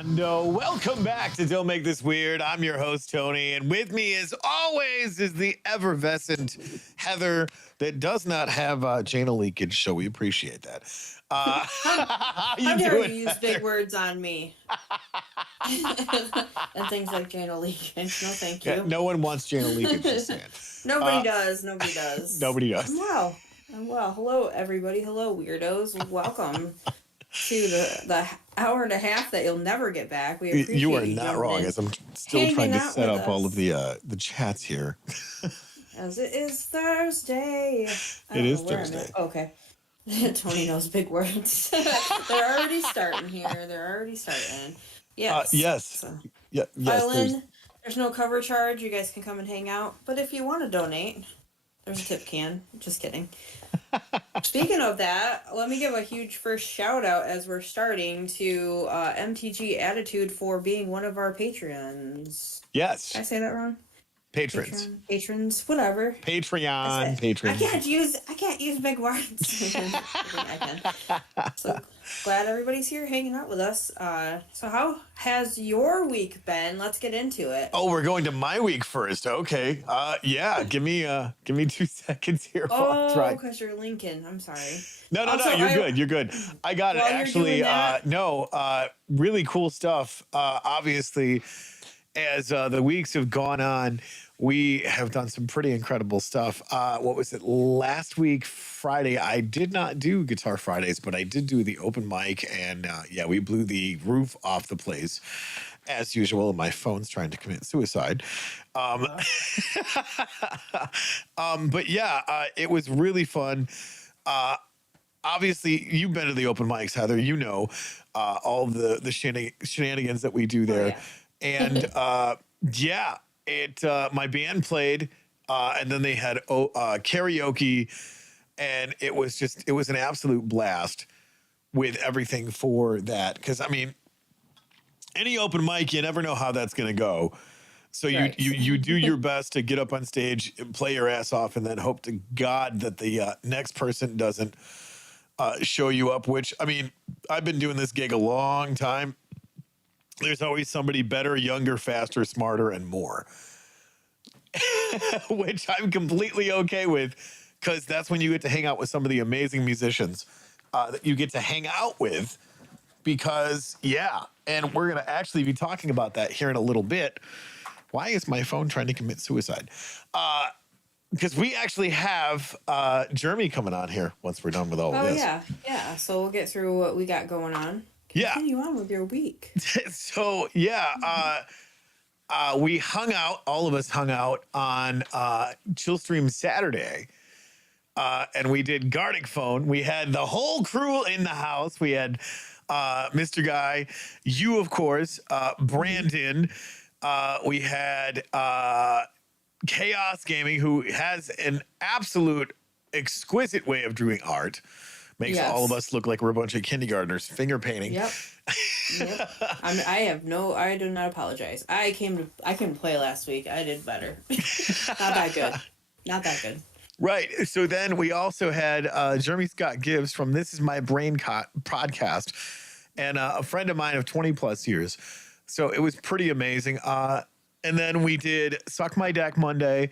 And welcome back to Don't Make This Weird. I'm your host, Tony. And with me, as always, is the effervescent Heather that does not have Jana leakage, so we appreciate that. How dare you use big words on me? And things like Jana leakage. No, thank you. Yeah, no one wants Jana leakage, just saying. Nobody does. Nobody does. Nobody does. I'm well. Hello, everybody. Hello, weirdos. Welcome to the hour and a half that you'll never get back. We appreciate you are not wrong, as I'm still trying to set up all of the chats here. As it is Thursday. It is Thursday. Okay. Tony knows big words. They're already starting here. They're already starting. Yes. Yes. So, yes. There's no cover charge. You guys can come and hang out. But if you want to donate, there's a tip can. Just kidding. Speaking of that, let me give a huge first shout out as we're starting to MTG Attitude for being one of our Patreons. Yes. Did I say that wrong? Patrons, whatever. Patreon. I can't use big words. I can. So glad everybody's here hanging out with us. So how has your week been? Let's get into it. Oh, we're going to my week first. Okay. Yeah. Give me 2 seconds here. Oh, because you're Lincoln. I'm sorry. No. You're good. I got it. Actually, really cool stuff. Obviously, as the weeks have gone on, we have done some pretty incredible stuff. What was it? Last week, Friday, I did not do Guitar Fridays, but I did do the open mic. And we blew the roof off the place. As usual, my phone's trying to commit suicide. But yeah, it was really fun. Obviously, you've been to the open mics, Heather. You know all the shenanigans that we do there. Oh, yeah. And my band played, and then they had karaoke, and it was an absolute blast with everything for that. Because I mean, any open mic, you never know how that's going to go. So you do your best to get up on stage and play your ass off, and then hope to God that the next person doesn't show you up. Which, I mean, I've been doing this gig a long time. There's always somebody better, younger, faster, smarter, and more. Which I'm completely okay with, because that's when you get to hang out with some of the amazing musicians that you get to hang out with. Because, and we're going to actually be talking about that here in a little bit. Why is my phone trying to commit suicide? Because we actually have Jeremy coming on here once we're done with all of this. Yeah. So we'll get through what we got going on. Continue on with your week. So, we hung out, all of us hung out on Chillstream Saturday, and we did Gardic Phone. We had the whole crew in the house. We had Mr. Guy, you, of course, Brandon. We had Chaos Gaming, who has an absolute exquisite way of doing art. Makes all of us look like we're a bunch of kindergartners finger painting. Yep. I do not apologize. I came to play last week. I did better. Not that good. Right. So then we also had Jeremy Scott Gibbs from This Is My Brain podcast, and a friend of mine of 20 plus years. So it was pretty amazing. And then we did Suck My Deck Monday,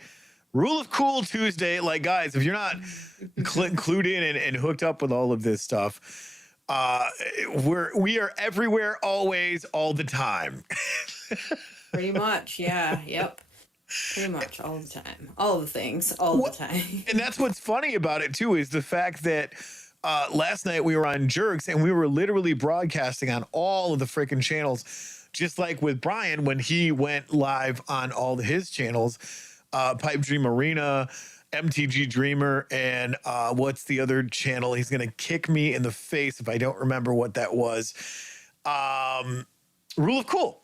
Rule of Cool Tuesday. Like, guys, if you're not clued in and hooked up with all of this stuff, we are everywhere, always, all the time. Pretty much, yeah. Yep. Pretty much all the time. All the things, all the time. And that's what's funny about it, too, is the fact that last night we were on Jerks, and we were literally broadcasting on all of the freaking channels, just like with Brian when he went live on all of his channels. Pipe Dream Arena, MTG Dreamer, and what's the other channel? He's going to kick me in the face if I don't remember what that was. Rule of Cool.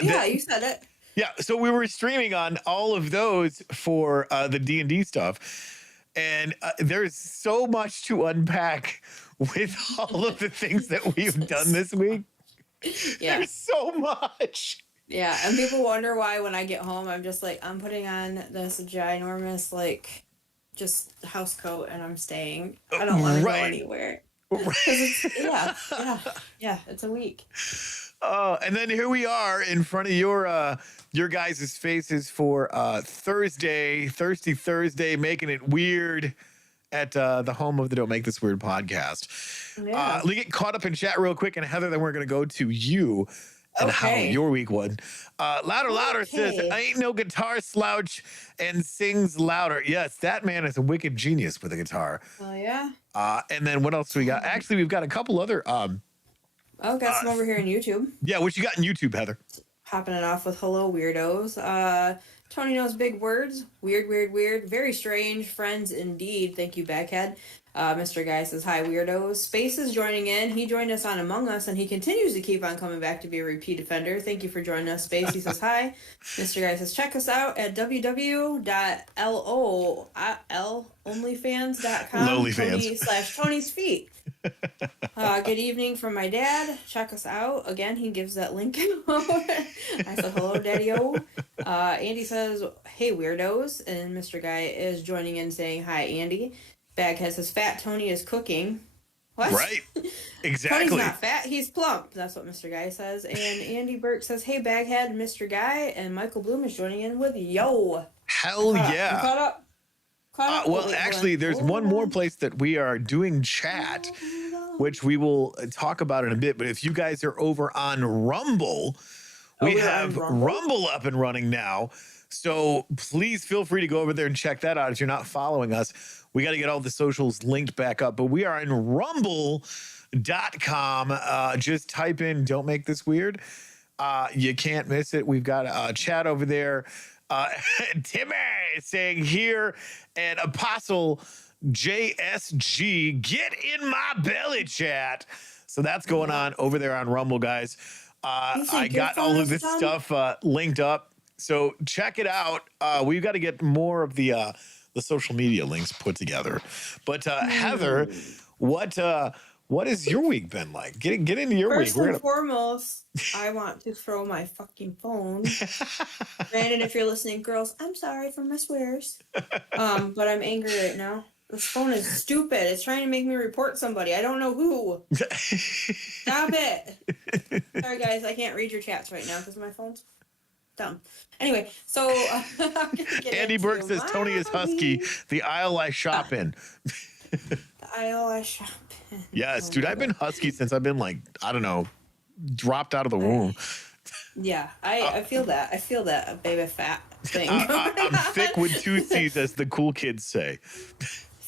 You said it. Yeah, so we were streaming on all of those for the D&D stuff. And there's so much to unpack with all of the things that we've done this week. Yeah. There's so much. Yeah, and people wonder why when I get home, I'm just like, I'm putting on this ginormous, just house coat and I'm staying. I don't want to go anywhere. It's a week. And then here we are in front of your guys' faces for Thursday, Thirsty Thursday, making it weird at the home of the Don't Make This Weird podcast. Yeah. Let me get caught up in chat real quick, and Heather, then we're going to go to you and how your week was. Louder says, I ain't no guitar slouch and sings louder. Yes, that man is a wicked genius with a guitar. Oh, yeah. And then what else do we got? Actually, we've got a couple other... got some over here on YouTube. Yeah, what you got in YouTube, Heather? Popping it off with hello weirdos. Tony knows big words. Weird, weird, weird. Very strange. Friends indeed. Thank you, Backhead. Mr. Guy says, hi, weirdos. Space is joining in. He joined us on Among Us, and he continues to keep on coming back to be a repeat offender. Thank you for joining us, Space. He says, hi. Mr. Guy says, check us out at www.lonlyfans.com. Tony/Tony's feet. Good evening from my dad. Check us out. Again, he gives that link out. I said, hello, Daddy-O. Andy says, hey, weirdos. And Mr. Guy is joining in saying, hi, Andy. Baghead says, fat Tony is cooking. What? Right. Exactly. Tony's not fat. He's plump. That's what Mr. Guy says. And Andy Burke says, hey, Baghead, Mr. Guy. And Michael Bloom is joining in with yo. Hell yeah. Caught up. Well, actually, there's one more place that we are doing chat, which we will talk about in a bit. But if you guys are over on Rumble, we have Rumble up and running now. So please feel free to go over there and check that out if you're not following us. We got to get all the socials linked back up. But we are in rumble.com. Just type in Don't Make This Weird. You can't miss it. We've got a chat over there. Timmy is saying here, and Apostle JSG, get in my belly chat. So that's going on over there on Rumble, guys. I got all of this stuff linked up. So check it out. We've got to get more of the social media links put together. But Heather, what has your week been like? Get into your week. First and foremost, I want to throw my fucking phone. Brandon, if you're listening, girls, I'm sorry for my swears. But I'm angry right now. This phone is stupid. It's trying to make me report somebody. I don't know who. Stop it. Sorry, guys. I can't read your chats right now because my phone's dumb. Anyway, so Andy Burke says Tony is husky. The aisle I shop in. The aisle I shop in. Yes, dude. I've been husky since I've been like, I don't know, dropped out of the womb. Yeah, I feel that. I feel that baby fat thing. I'm thick with two C's, as the cool kids say.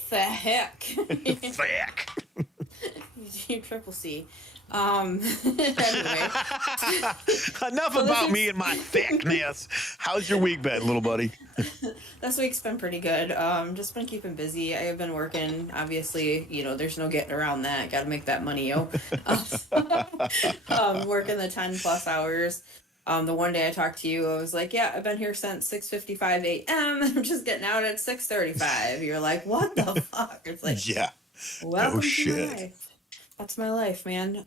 Thick. Thick. You triple C. Anyway. Enough about me and my thickness. How's your week been, little buddy? This week's been pretty good. Just been keeping busy. I have been working. Obviously, there's no getting around that. Got to make that money, yo. Working the 10 plus hours. The one day I talked to you, I was like, yeah, I've been here since 6:55 a.m. I'm just getting out at 6:35. You're like, what the fuck? It's like, yeah. Welcome to my life. That's my life, man.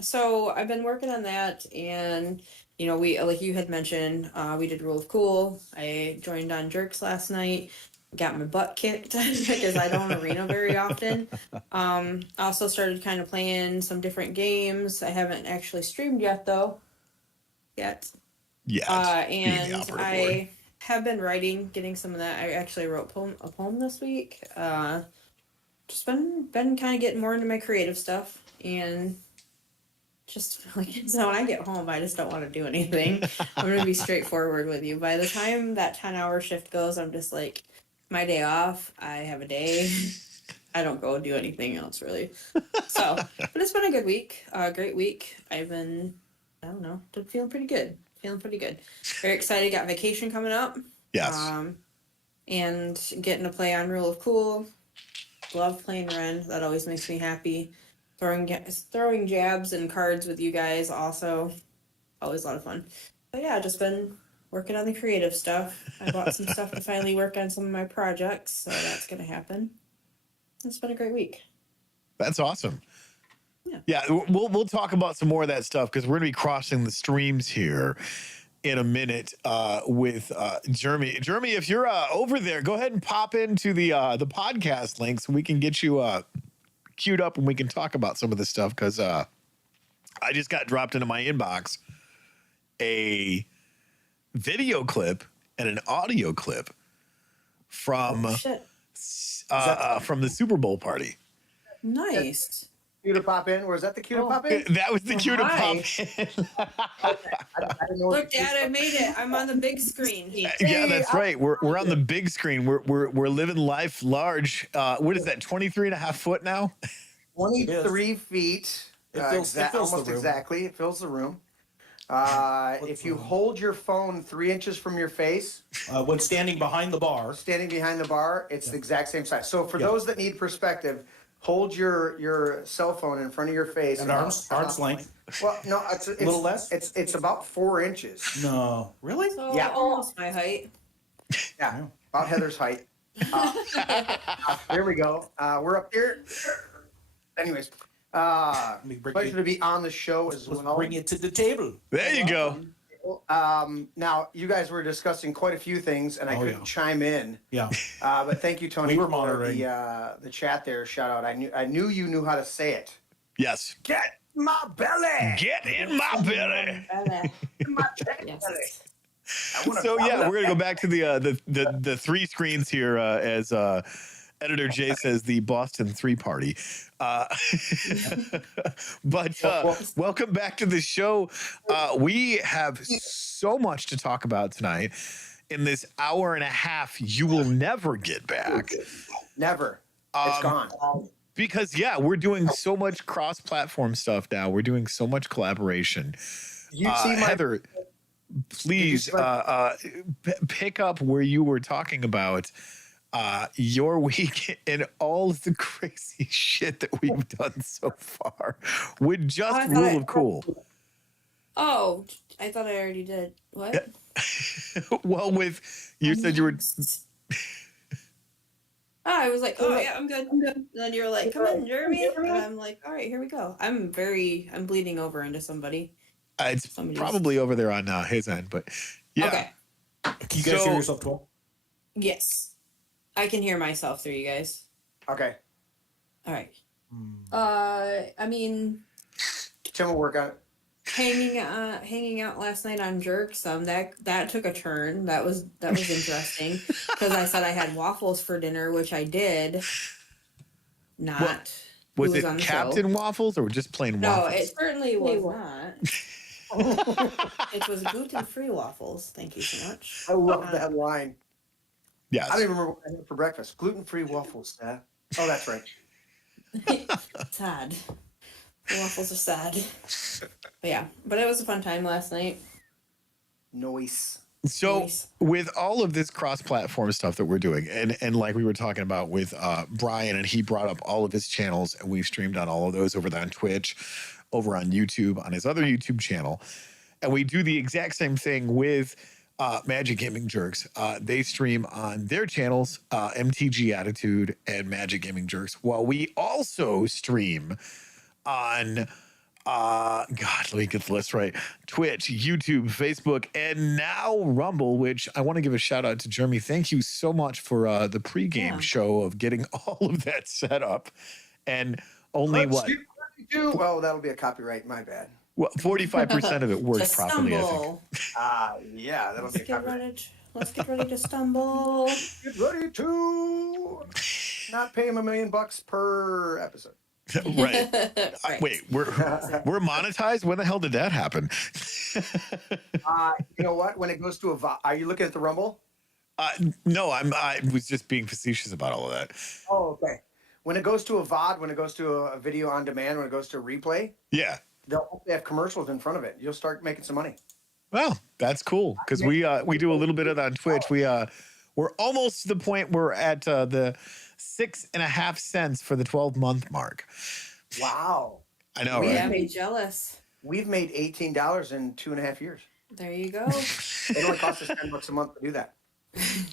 So I've been working on that, and we, like you had mentioned, we did Rule of Cool. I joined on Jerks last night, got my butt kicked because I don't arena very often. Also started kind of playing some different games. I haven't actually streamed yet, though. Yet. Yeah. And I have been writing, getting some of that. I actually wrote a poem this week. Just been kind of getting more into my creative stuff, and just like, so when I get home, I just don't want to do anything. I'm gonna be straightforward with you. By the time that 10-hour shift goes, I'm just like, my day off. I have a day. I don't go do anything else really. So, but it's been a good week. Great week. I've been, I don't know, feeling pretty good. Very excited. Got vacation coming up. Yes. And getting to play on Rule of Cool. Love playing Ren. That always makes me happy. Throwing jabs and cards with you guys also. Always a lot of fun. But yeah, just been working on the creative stuff. I bought some stuff to finally work on some of my projects, so that's going to happen. It's been a great week. That's awesome. Yeah, we'll talk about some more of that stuff because we're going to be crossing the streams here in a minute with Jeremy. Jeremy, if you're over there, go ahead and pop into the podcast link so we can get you queued up and we can talk about some of this stuff because I just got dropped into my inbox a video clip and an audio clip from Shit. from the Super Bowl party. Nice. Cue to pop in. Was that the cue to pop in? That was the Oh, cue to hi. pop in. I didn't know Look, Dad, I made it. I'm on the big screen. Yeah, that's right. We're on the big screen. We're living life large. What is that? 23 and a half foot now? 23 feet. It fills the Almost room. exactly. It fills the room. If you hold your phone 3 inches from your face, When standing behind the bar, standing behind the bar, it's the exact same size. So for those that need perspective, hold your cell phone in front of your face. and arm's length. Well, no, it's a little less? It's about 4 inches. No, really? So Yeah. almost my height. Yeah, about Heather's height. There we go. We're up here. Anyways, me bring pleasure it- to be on the show as Let's well. bring it to the table. There you go. Now, you guys were discussing quite a few things, and I Oh, couldn't yeah. chime in. Yeah. But thank you, Tony, We were for monitoring. the chat there. Shout out. I knew you knew how to say it. Yes. Get my belly. Get in my belly. My belly. Yes. I wanna So yeah, belly. we're gonna go back to the three screens here as editor Jay says, the Boston 3 party. But welcome back to the show. We have so much to talk about tonight. In this hour and a half, you will never get back. Never. It's gone. Because yeah, we're doing so much cross-platform stuff now. We're doing so much collaboration. You see my Heather, please pick up where you were talking about your week and all of the crazy shit that we've done so far with just Rule of Cool. Oh, I thought I already did. What? Well, with you said you were. I was like, oh yeah, I'm good. And then you're like, come in, Jeremy. And I'm like, all right, here we go. I'm bleeding over into somebody. It's Somebody's- probably over there on his end, but yeah. Okay. Can you guys So- hear yourself 12? Yes. I can hear myself through you guys. Okay. All right. I mean, Tim will work on it. hanging out last night on Jerks. That took a turn. That was interesting because I said I had waffles for dinner, which I did. Not. Was who it on the Captain show. Waffles or just plain No, waffles? it certainly was not. It was gluten-free waffles. Thank you so much. I love that line. Yes. I don't even remember what I had for breakfast. Gluten-free waffles, Dad. Oh, that's right. Sad. The waffles are sad. But yeah, but it was a fun time last night. Noise. So Nice. with all of this cross-platform stuff that we're doing, and like we were talking about with Brian, and he brought up all of his channels, and we've streamed on all of those over there on Twitch, over on YouTube, on his other YouTube channel, and we do the exact same thing with Magic Gaming Jerks. They stream on their channels, MTG Attitude and Magic Gaming Jerks, while we also stream on God, let me get the list right. Twitch, YouTube, Facebook, and now Rumble, which I want to give a shout out to Jeremy. Thank you so much for the pregame show of getting all of that set up. And only what? Oh, that'll be a copyright. My bad. Well, 45% of it worked To properly, I think. stumble. Yeah, that'll be a copyright. Let's get ready to stumble. Get ready to not pay him $1 million per episode. Right. Right. Wait, we're monetized? When the hell did that happen? You know what? When it goes to are you looking at the Rumble? No, I was just being facetious about all of that. Oh, okay. When it goes to a VOD, when it goes to a video on demand, when it goes to a replay, Yeah. they have commercials in front of it. You'll start making some money. Well, that's cool because we do a little bit of that on Twitch. We're almost to the point we're at the 6.5 cents for the 12-month mark. Wow. I know, We right? Yeah, me jealous. We've made $18 in 2.5 years. There you go. It only costs us $10 a month to do that.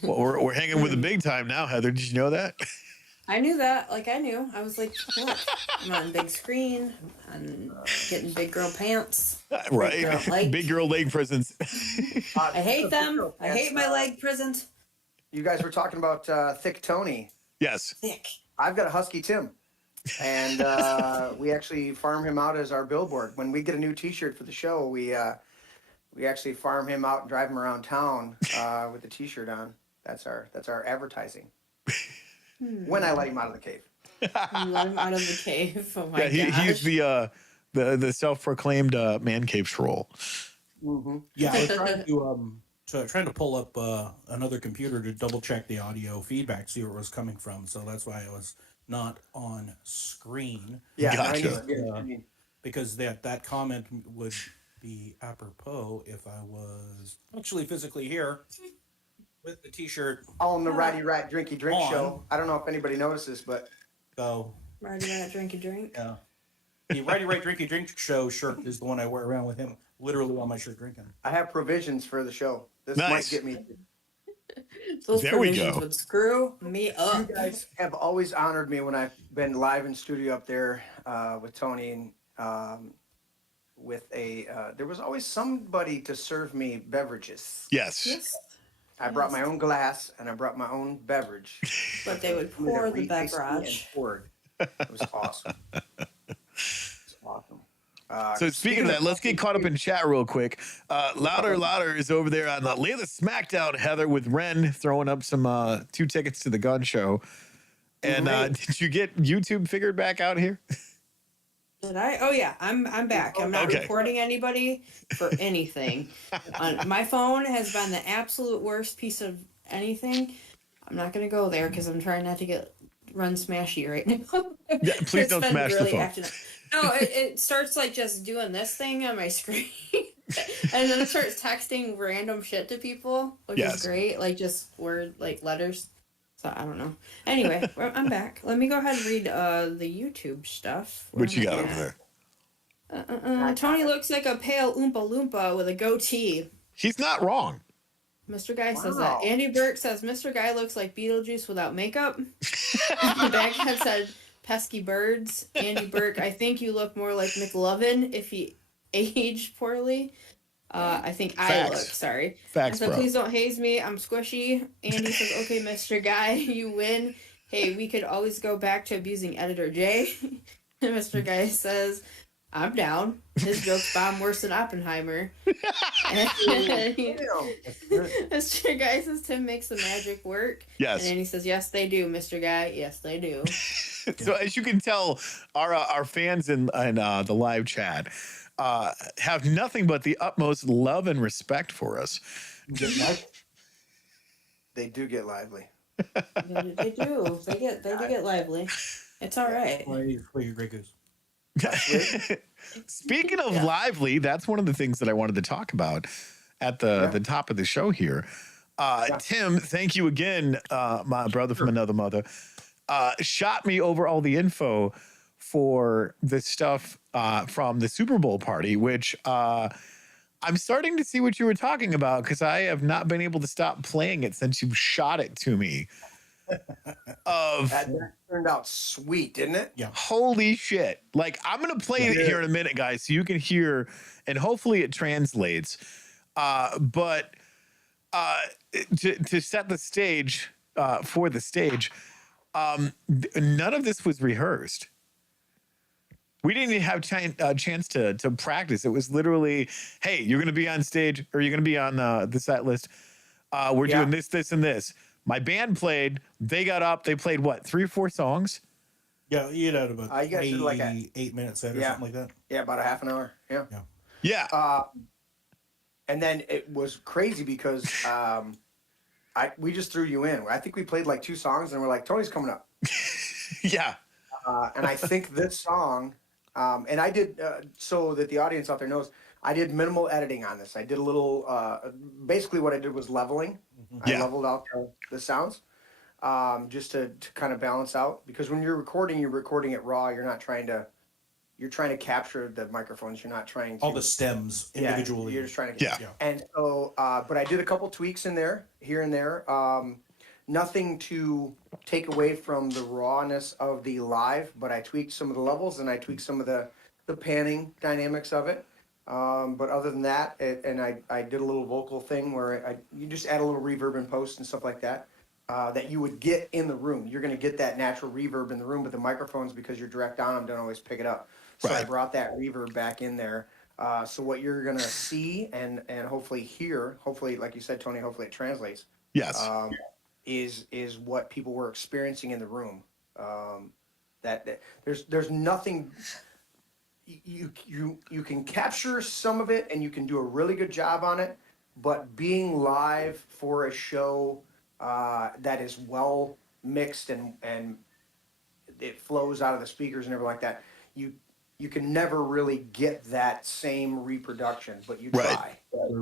Well, we're hanging with the big time now, Heather. Did you know that? I knew that. Like I knew. I was like, look, I'm on big screen. I'm getting big girl pants. Right. girl leg. Big girl leg presents. I hate them. I hate my leg present. You guys were talking about Thick Tony. Yes. Thick. I've got a Husky Tim. and we actually farm him out as our billboard. When we get a new T-shirt for the show, we actually farm him out and drive him around town with the T-shirt on. That's our advertising. When I let him out of the cave. You let him out of the cave. Oh my Yeah, he's gosh. the self-proclaimed man cave troll. Mm-hmm. Yeah, I was trying to pull up another computer to double check the audio feedback, see where it was coming from. So that's why it was not on screen. Yeah, Gotcha. Because that comment would be apropos if I was actually physically here with the T-shirt. all in the Ratty Rat Drinky Drink On. show. I don't know if anybody noticed this, but So Riding that drink a drink. yeah, the Righty Right Drinky Drink show shirt is the one I wear around with him, literally on my shirt drinking. I have provisions for the show. This Nice. might get me. Those There we provisions go. would screw me up. You guys have always honored me when I've been live in studio up there with Tony and with there was always somebody to serve me beverages. Yes. Yes. I brought my own glass and I brought my own beverage. But they would Somebody pour that the re-iced me and beverage. poured. It was awesome. It's awesome. So speaking of that, let's get caught up in chat real quick. Louder is over there on the Lay the Smackdown, Heather, with Ren throwing up some 2 tickets to the gun show. And did you get YouTube figured back out here? Did I? Oh yeah, I'm back. I'm not Okay. reporting anybody for anything. My phone has been the absolute worst piece of anything. I'm not gonna go there because I'm trying not to run smashy right now. Yeah, please don't been smash the phone. acting up. No, it starts like just doing this thing on my screen, and then it starts texting random shit to people, which Yes. is great. Like just word, like letters. So I don't know. Anyway, I'm back. Let me go ahead and read the YouTube stuff. What you got Where over am I there? at? Tony looks like a pale Oompa Loompa with a goatee. He's not wrong. Mr. Guy says Wow. that. Andy Burke says Mr. Guy looks like Beetlejuice without makeup. Baghead said pesky birds. Andy Burke, I think you look more like McLovin if he aged poorly. I think I look, Facts. sorry. Facts, I said, bro. please don't haze me. I'm squishy. Andy says, okay, Mr. Guy, you win. Hey, we could always go back to abusing Editor J. And Mr. Guy says, I'm down. His jokes bomb worse than Oppenheimer. And Mr. Guy says Tim makes the magic work. Yes. And then he says, yes, they do, Mr. Guy. Yes, they do. So as you can tell, our fans in the live chat have nothing but the utmost love and respect for us. They do get lively. They do. They do get lively. It's all right. Well, you're great goose. Speaking of lively, that's one of the things that I wanted to talk about at the top of the show here. Tim, thank you again, my brother from another mother. Shot me over all the info for the stuff from the Super Bowl party, which I'm starting to see what you were talking about because I have not been able to stop playing it since you shot it to me. That turned out sweet, didn't it? Yeah. Holy shit. Like, I'm going to play it here in a minute, guys, so you can hear, and hopefully it translates. But to set the stage for the stage, none of this was rehearsed. We didn't even have a chance to practice. It was literally, hey, you're going to be on stage, or you're going to be on the set list. We're doing this, this, and this. My band played. They got up. They played, what, 3 or 4 songs? Yeah, you had about you guys did like a 8-minute set or Yeah. something like that. Yeah, about a half an hour. Yeah. Yeah. And then it was crazy because we just threw you in. I think we played like 2 songs and we're like, Tony's coming up. Yeah. And I think this song, and I did, so that the audience out there knows, I did minimal editing on this. I did a little, basically what I did was leveling. Yeah. I leveled out the sounds just to kind of balance out. Because when you're recording it raw. You're trying to capture the microphones. You're not trying to. All the stems individually. You're just trying to. Yeah. And so, but I did a couple tweaks in there, here and there. Nothing to take away from the rawness of the live, but I tweaked some of the levels and I tweaked some of the panning dynamics of it. But other than that, and I did a little vocal thing where you just add a little reverb and post and stuff like that. that you would get in the room. You're going to get that natural reverb in the room, but the microphones, because you're direct on them, don't always pick it up. So I Right. brought that reverb back in there. So what you're going to see and hopefully hear, hopefully, like you said, Tony, hopefully it translates, Yes. is what people were experiencing in the room. That there's nothing. You can capture some of it and you can do a really good job on it, but being live for a show that is well mixed and it flows out of the speakers and everything like that, you can never really get that same reproduction, but you Right. try.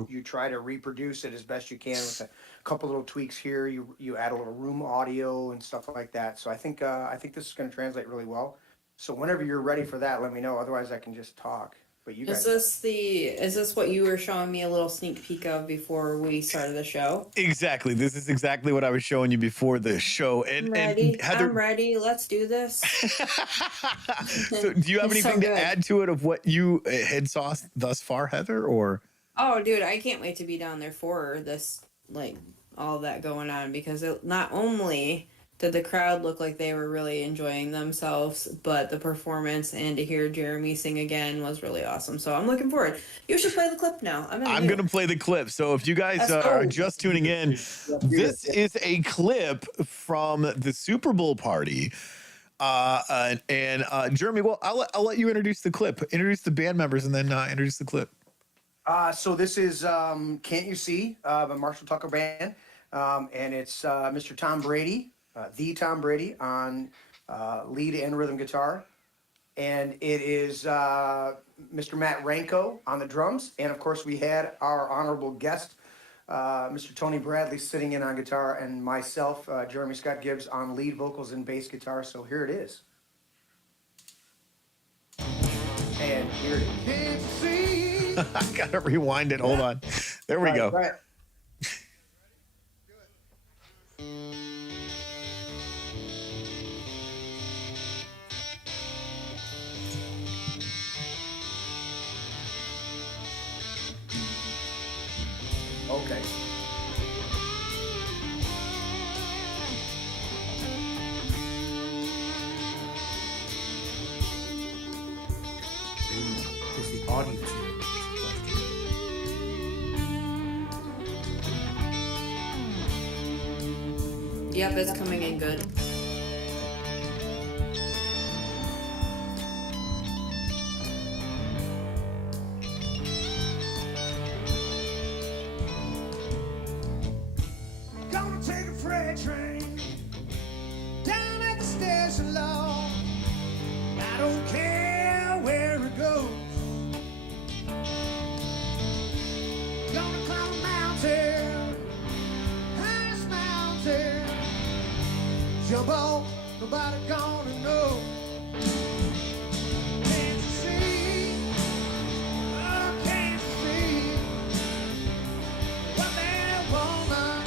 You try to reproduce it as best you can with a couple little tweaks here. You add a little room audio and stuff like that. So I think this is going to translate really well. So whenever you're ready for that, let me know. Otherwise, I can just talk. But you guys, Is this what you were showing me a little sneak peek of before we started the show? Exactly. This is exactly what I was showing you before the show. I'm And ready. Heather, I'm ready. Let's do this. so do you have It's so anything to good. add to it of what you had saw thus far, Heather? Or Oh, dude, I can't wait to be down there for this, like, all that going on, because not only did the crowd look like they were really enjoying themselves, but the performance and to hear Jeremy sing again was really awesome. So I'm looking forward. You should play the clip now. I'm going to play the clip. So if you guys Let's are go. just tuning in, this is a clip from the Super Bowl party. Jeremy, well, I'll let you introduce the clip, introduce the band members, and then introduce the clip. so this is Can't You See by Marshall Tucker Band, and it's Mr. Tom Brady, the Tom Brady on lead and rhythm guitar, and it is Mr. Matt Ranko on the drums, and of course we had our honorable guest, Mr. Tony Bradley, sitting in on guitar, and myself, Jeremy Scott Gibbs, on lead vocals and bass guitar. So here it is. And here it is. I gotta rewind it. Hold on. There we go. Right. Okay. Is the audience here? Yep, it's coming in good. Gonna take a freight train down at the station alone. I don't care where it goes. Gonna climb a mountain, highest mountain. Jump off, nobody gonna know. Can't you see? Oh, can't you see what that woman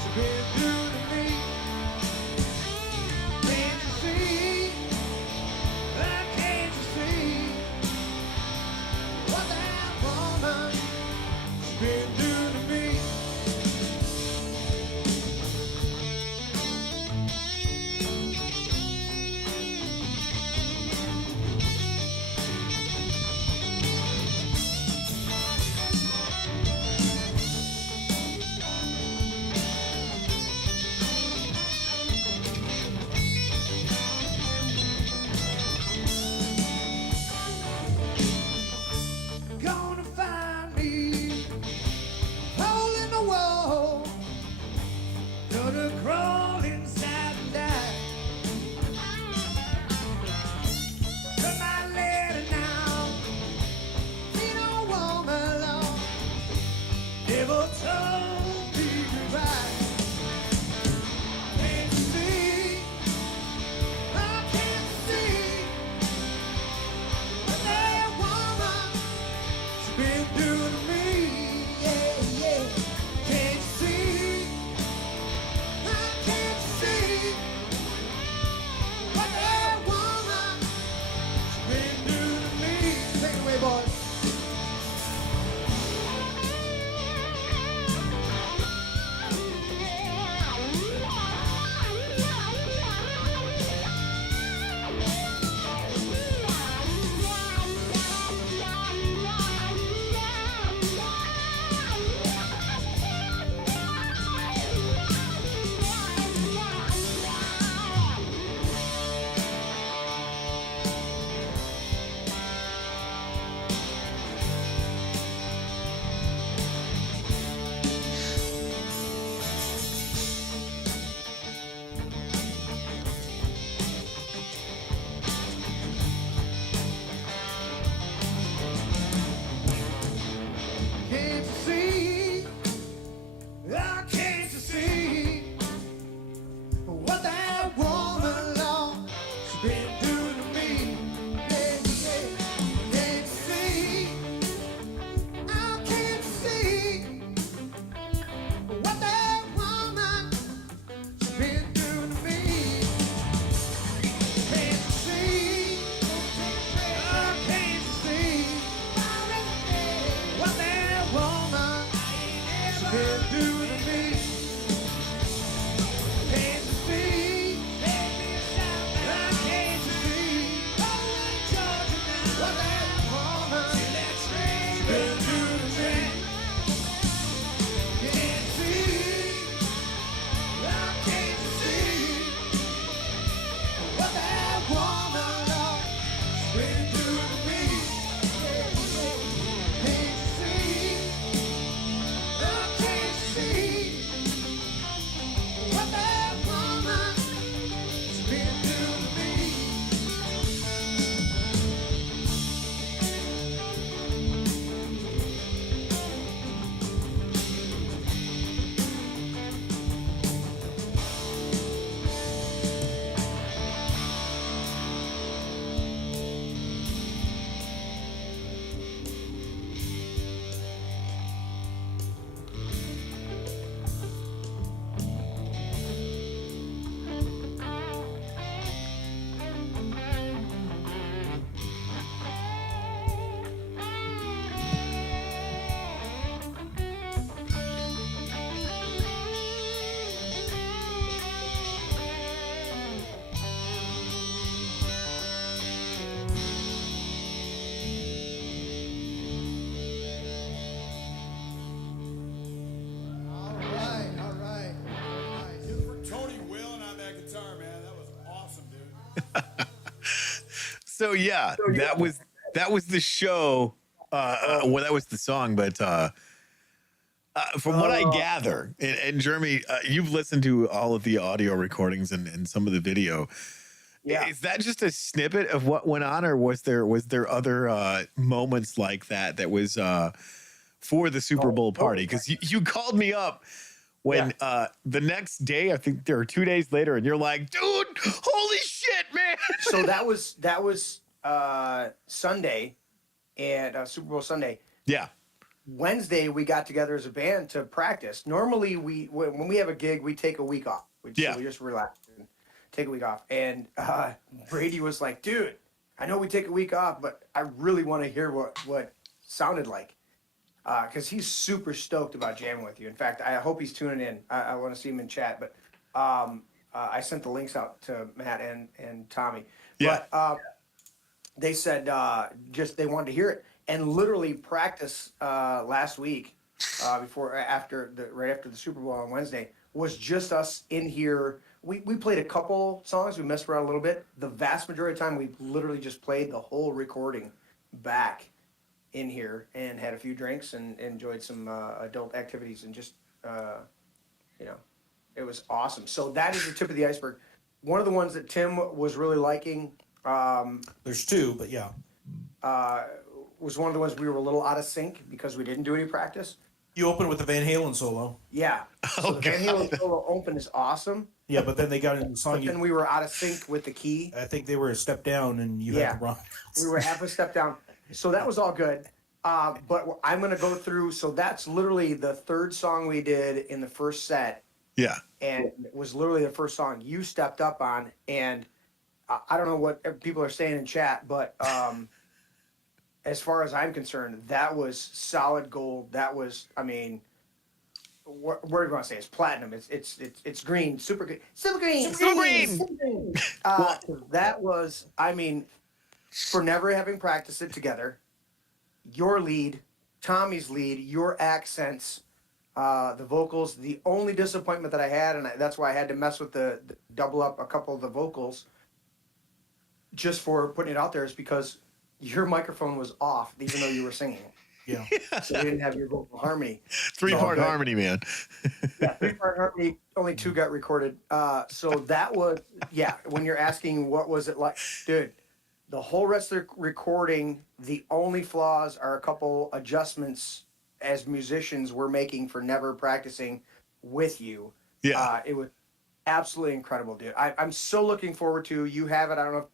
she been doing to me? Can't you see? Oh, can't you see what that woman she been doing to me? Gonna find me Can't you see? Oh, can't you see what that woman, Lord, she's been doing to me? Yeah, yeah. Can't you see? Oh, can't you see what that woman, she's been doing to me? Can't you see? Oh, can't you see what that woman, she's been doing to me? Can't you see? Oh, can't you see what that woman, she's been doing to me? Can't you see? Oh, can't you see what that woman, Lord, she's been doing to me? Can't you see? Oh, can't you see what that woman, she's been doing to me? All right. Good for Tony Whalen on that guitar, man. That was awesome, dude. So yeah, that was the show. Well, that was the song, but from what I gather, and Jeremy, you've listened to all of the audio recordings and some of the video. Yeah. Is that just a snippet of what went on, or was there other moments like that was for the Super Bowl party? Because you called me up when the next day, I think there were 2 days later, and you're like, dude, holy shit, man. So that was Sunday, and Super Bowl Sunday. Yeah. Wednesday we got together as a band to practice. Normally when we have a gig, we take a week off. We just relax and take a week off. And Brady was like, dude, I know we take a week off, but I really want to hear what sounded like. Because he's super stoked about jamming with you. In fact, I hope he's tuning in. I want to see him in chat. But I sent the links out to Matt and Tommy. Yeah. But they said they wanted to hear it. And literally practice last week, right after the Super Bowl on Wednesday, was just us in here. We played a couple songs. We messed around a little bit. The vast majority of the time, we literally just played the whole recording back in here and had a few drinks and enjoyed some adult activities and just, it was awesome. So that is the tip of the iceberg. One of the ones that Tim was really liking. There's two, but yeah. Was one of the ones we were a little out of sync because we didn't do any practice. You opened with the Van Halen solo. Yeah. So the Van Halen solo open is awesome. Yeah, but then they got in the song. But then we were out of sync with the key. I think they were a step down, and you had the wrong. We were half a step down. So that was all good. But I'm going to go through. So that's literally the third song we did in the first set. Yeah. And it was literally the first song you stepped up on. And I don't know what people are saying in chat, but as far as I'm concerned, that was solid gold. That was, I mean, what are you going to say? It's platinum. It's green, super green, super green, Super green. super green. That was, I mean, for never having practiced it together, your lead, Tommy's lead, your accents, the vocals. The only disappointment that I had, and that's why I had to mess with the double up a couple of the vocals, just for putting it out there, is because your microphone was off, even though you were singing. Yeah. So you didn't have your vocal harmony. Three-part harmony, man. Yeah, three-part harmony. Only two got recorded. So that was, when you're asking what was it like, dude, the whole rest of the recording, the only flaws are a couple adjustments as musicians we're making for never practicing with you. Yeah. It was absolutely incredible, dude. I'm so looking forward to. You have it. I don't know.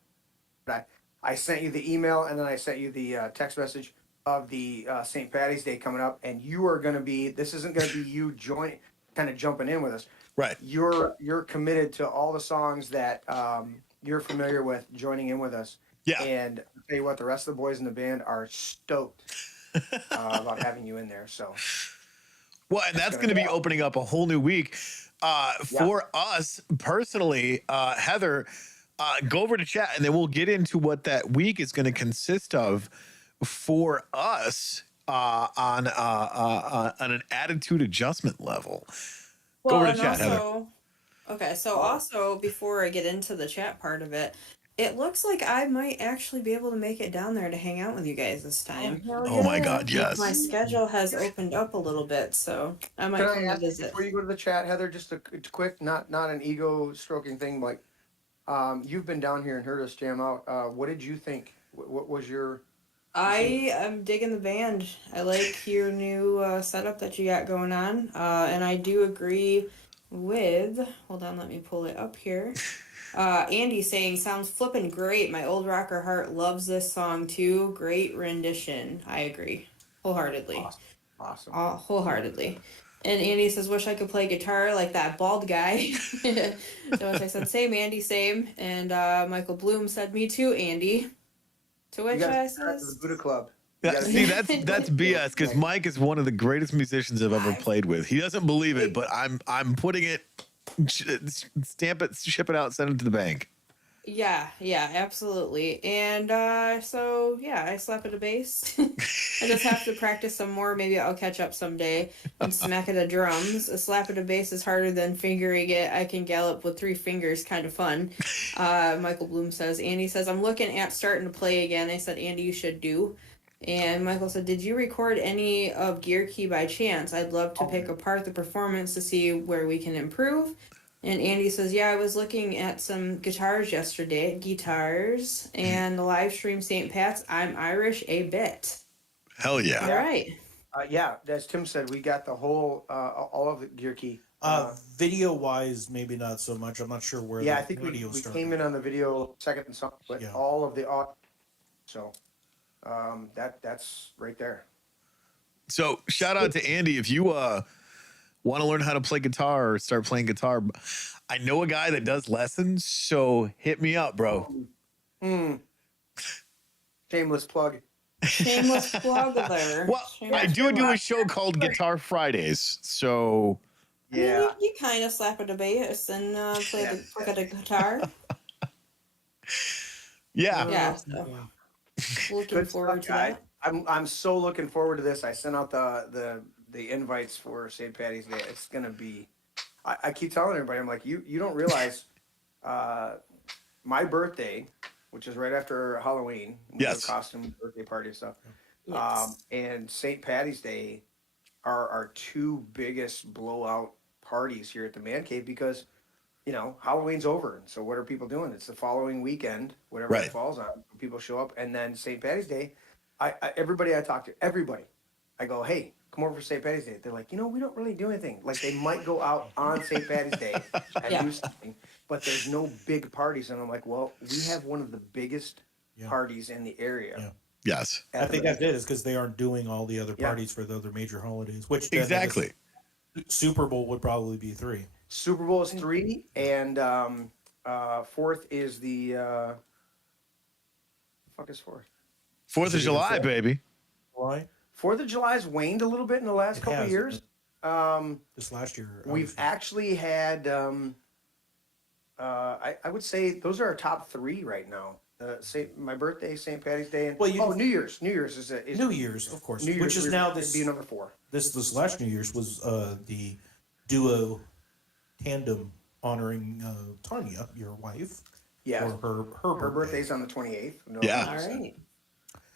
But I sent you the email and then I sent you the text message of the St. Patty's Day coming up, and you are going to be. This isn't going to be you kind of jumping in with us. Right. You're committed to all the songs that you're familiar with, joining in with us. Yeah. And I'll tell you what, the rest of the boys in the band are stoked about having you in there. So. Well, and that's going to be opening up a whole new week for us personally. Heather, go over to chat, and then we'll get into what that week is going to consist of for us on an attitude adjustment level. Go over to and chat, Heather. also, okay, so also before I get into the chat part of it, it looks like I might actually be able to make it down there to hang out with you guys this time. Oh my God, yes. My schedule has opened up a little bit, so I might Can come I to ask visit. before you go to the chat, Heather, just a quick, not an ego stroking thing, like you've been down here and heard us jam out. What did you think? What was your? I am digging the band. I like your new setup that you got going on, and I do agree with. Hold on, let me pull it up here. Andy saying, sounds flippin' great. My old rocker heart loves this song too. Great rendition. I agree. Wholeheartedly. Awesome. Wholeheartedly. And Andy says, wish I could play guitar like that bald guy. To which I said, same, Andy, same. And Michael Bloom said, me too, Andy. To which I The says, Buddha Club. See, that's BS because Mike is one of the greatest musicians I've ever played with. He doesn't believe it, but I'm putting it, stamp it, ship it out, send it to the bank. yeah, absolutely. And so, yeah, I slap at a bass. I just have to practice some more. Maybe I'll catch up someday and smack at the drums. A slap at a bass is harder than fingering it. I can gallop with 3 fingers, kind of fun. Michael Bloom says. Andy says, I'm looking at starting to play again. I said, Andy, you should do. And Michael said, did you record any of Gear Key by chance? I'd love to pick apart the performance to see where we can improve. And Andy says, yeah, I was looking at some guitars yesterday, and the live stream St. Pat's, I'm Irish a bit. Hell yeah. All right. Yeah, as Tim said, we got the whole, all of the Gear Key. Video wise, maybe not so much. I'm not sure where. Yeah, the I think we started. came in on the video second and something, but Yeah. all of the audio. So that's right there. So shout out to Andy. If you want to learn how to play guitar or start playing guitar, I know a guy that does lessons, so hit me up, bro. Shameless plug. Shameless plug there. Well, I do a show called Guitar Fridays, so Yeah. You kind of slap at a bass and play the guitar. yeah. Yeah, so looking Good forward stuff, to guys. that. I'm so looking forward to this. I sent out the invites for St. Patty's Day. It's gonna be. I keep telling everybody, I'm like, you don't realize, my birthday, which is right after Halloween, we do a Yes. costume birthday party and stuff. Yes. And St. Patty's Day are our 2 biggest blowout parties here at the Man Cave because, Halloween's over. So what are people doing? It's the following weekend, whatever Right. it falls on. People show up, and then St. Patty's Day. Everybody I talk to, I go, hey, come over for St. Patty's Day. They're like, we don't really do anything. Like they might go out on St. Patty's Day and Yeah. do something, but there's no big parties. And I'm like, well, we have one of the biggest parties in the area. Yeah. Yes. I think that's it. Is because they aren't doing all the other Yeah. parties for the other major holidays. Which Exactly. Super Bowl would probably be 3. Super Bowl is 3, and 4th is the fuck is 4th? 4th of July, baby. Why? 4th of July's waned a little bit in the last couple of has, years. This last year, We've obviously. actually had, I would say those are our top 3 right now. My birthday, St. Patty's Day, and New Year's. New Year's is New Year's, of course, New Year's which is would now this be number 4. This last New Year's was the duo tandem honoring Tanya, your wife. Yeah, For her birthday's on the 28th. No, Yeah. All right.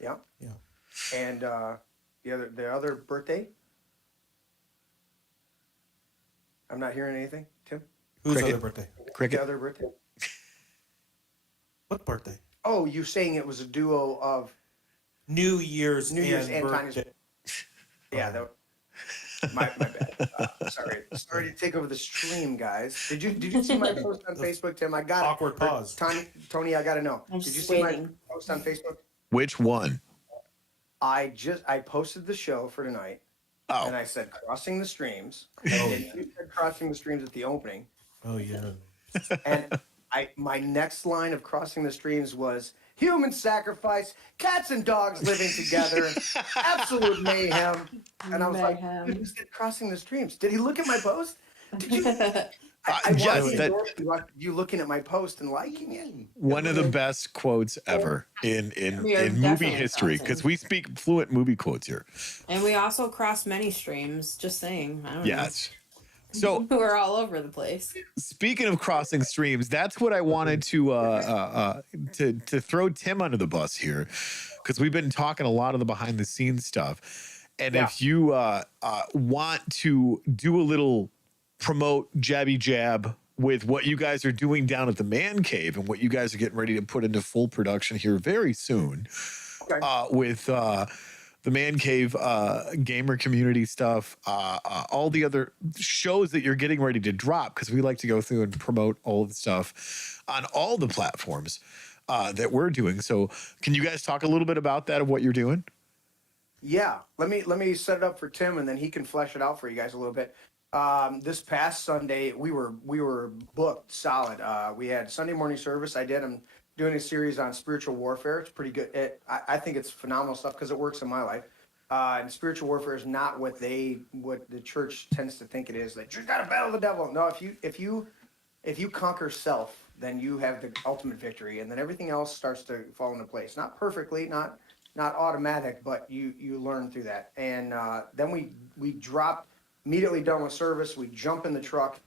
Yeah. Yeah. And the other birthday. I'm not hearing anything, Tim. Whose Cricket. other birthday? Cricket. The other birthday. What birthday? Oh, you're saying it was a duo of New Year's New Year's and and Tanya's. birthday. Yeah, that My bad. Sorry to take over the stream, guys. Did you see my post on Facebook, Tim? I got Awkward pause. Tony, I got to know. I'm Did you just see my waiting. post on Facebook? Which one? I posted the show for tonight, and Oh, I said crossing the streams, and you said crossing the streams at the opening, Oh yeah. and my next line of crossing the streams was human sacrifice, cats and dogs living together, absolute mayhem, and I was like, Mayhem. dude, he said crossing the streams. Did he look at my post? Did you? I yes, watched that you looking at my post and liking it. one of the best quotes ever in We are movie definitely history, because crossing. we speak fluent movie quotes here. And we also cross many streams. Just saying. I don't Yes. So know. We're all over the place. speaking of crossing streams, that's what I wanted to throw Tim under the bus here, because we've been talking a lot of the behind the scenes stuff. And Yeah. if you want to do a little promote jabby jab with what you guys are doing down at the man cave and what you guys are getting ready to put into full production here very soon, Okay. with the man cave gamer community stuff, all the other shows that you're getting ready to drop, because we like to go through and promote all of the stuff on all the platforms that we're doing. So can you guys talk a little bit about that, of what you're doing? Yeah, let me set it up for Tim, and then he can flesh it out for you guys a little bit. This past Sunday, we were booked solid. We had Sunday morning service. I'm doing a series on spiritual warfare. It's pretty good. I think it's phenomenal stuff because it works in my life. And spiritual warfare is not what the church tends to think it is. Like, you got to battle the devil. No, if you conquer self, then you have the ultimate victory, and then everything else starts to fall into place. Not perfectly, not automatic, but you learn through that. And then we drop immediately done with service. We jump in the truck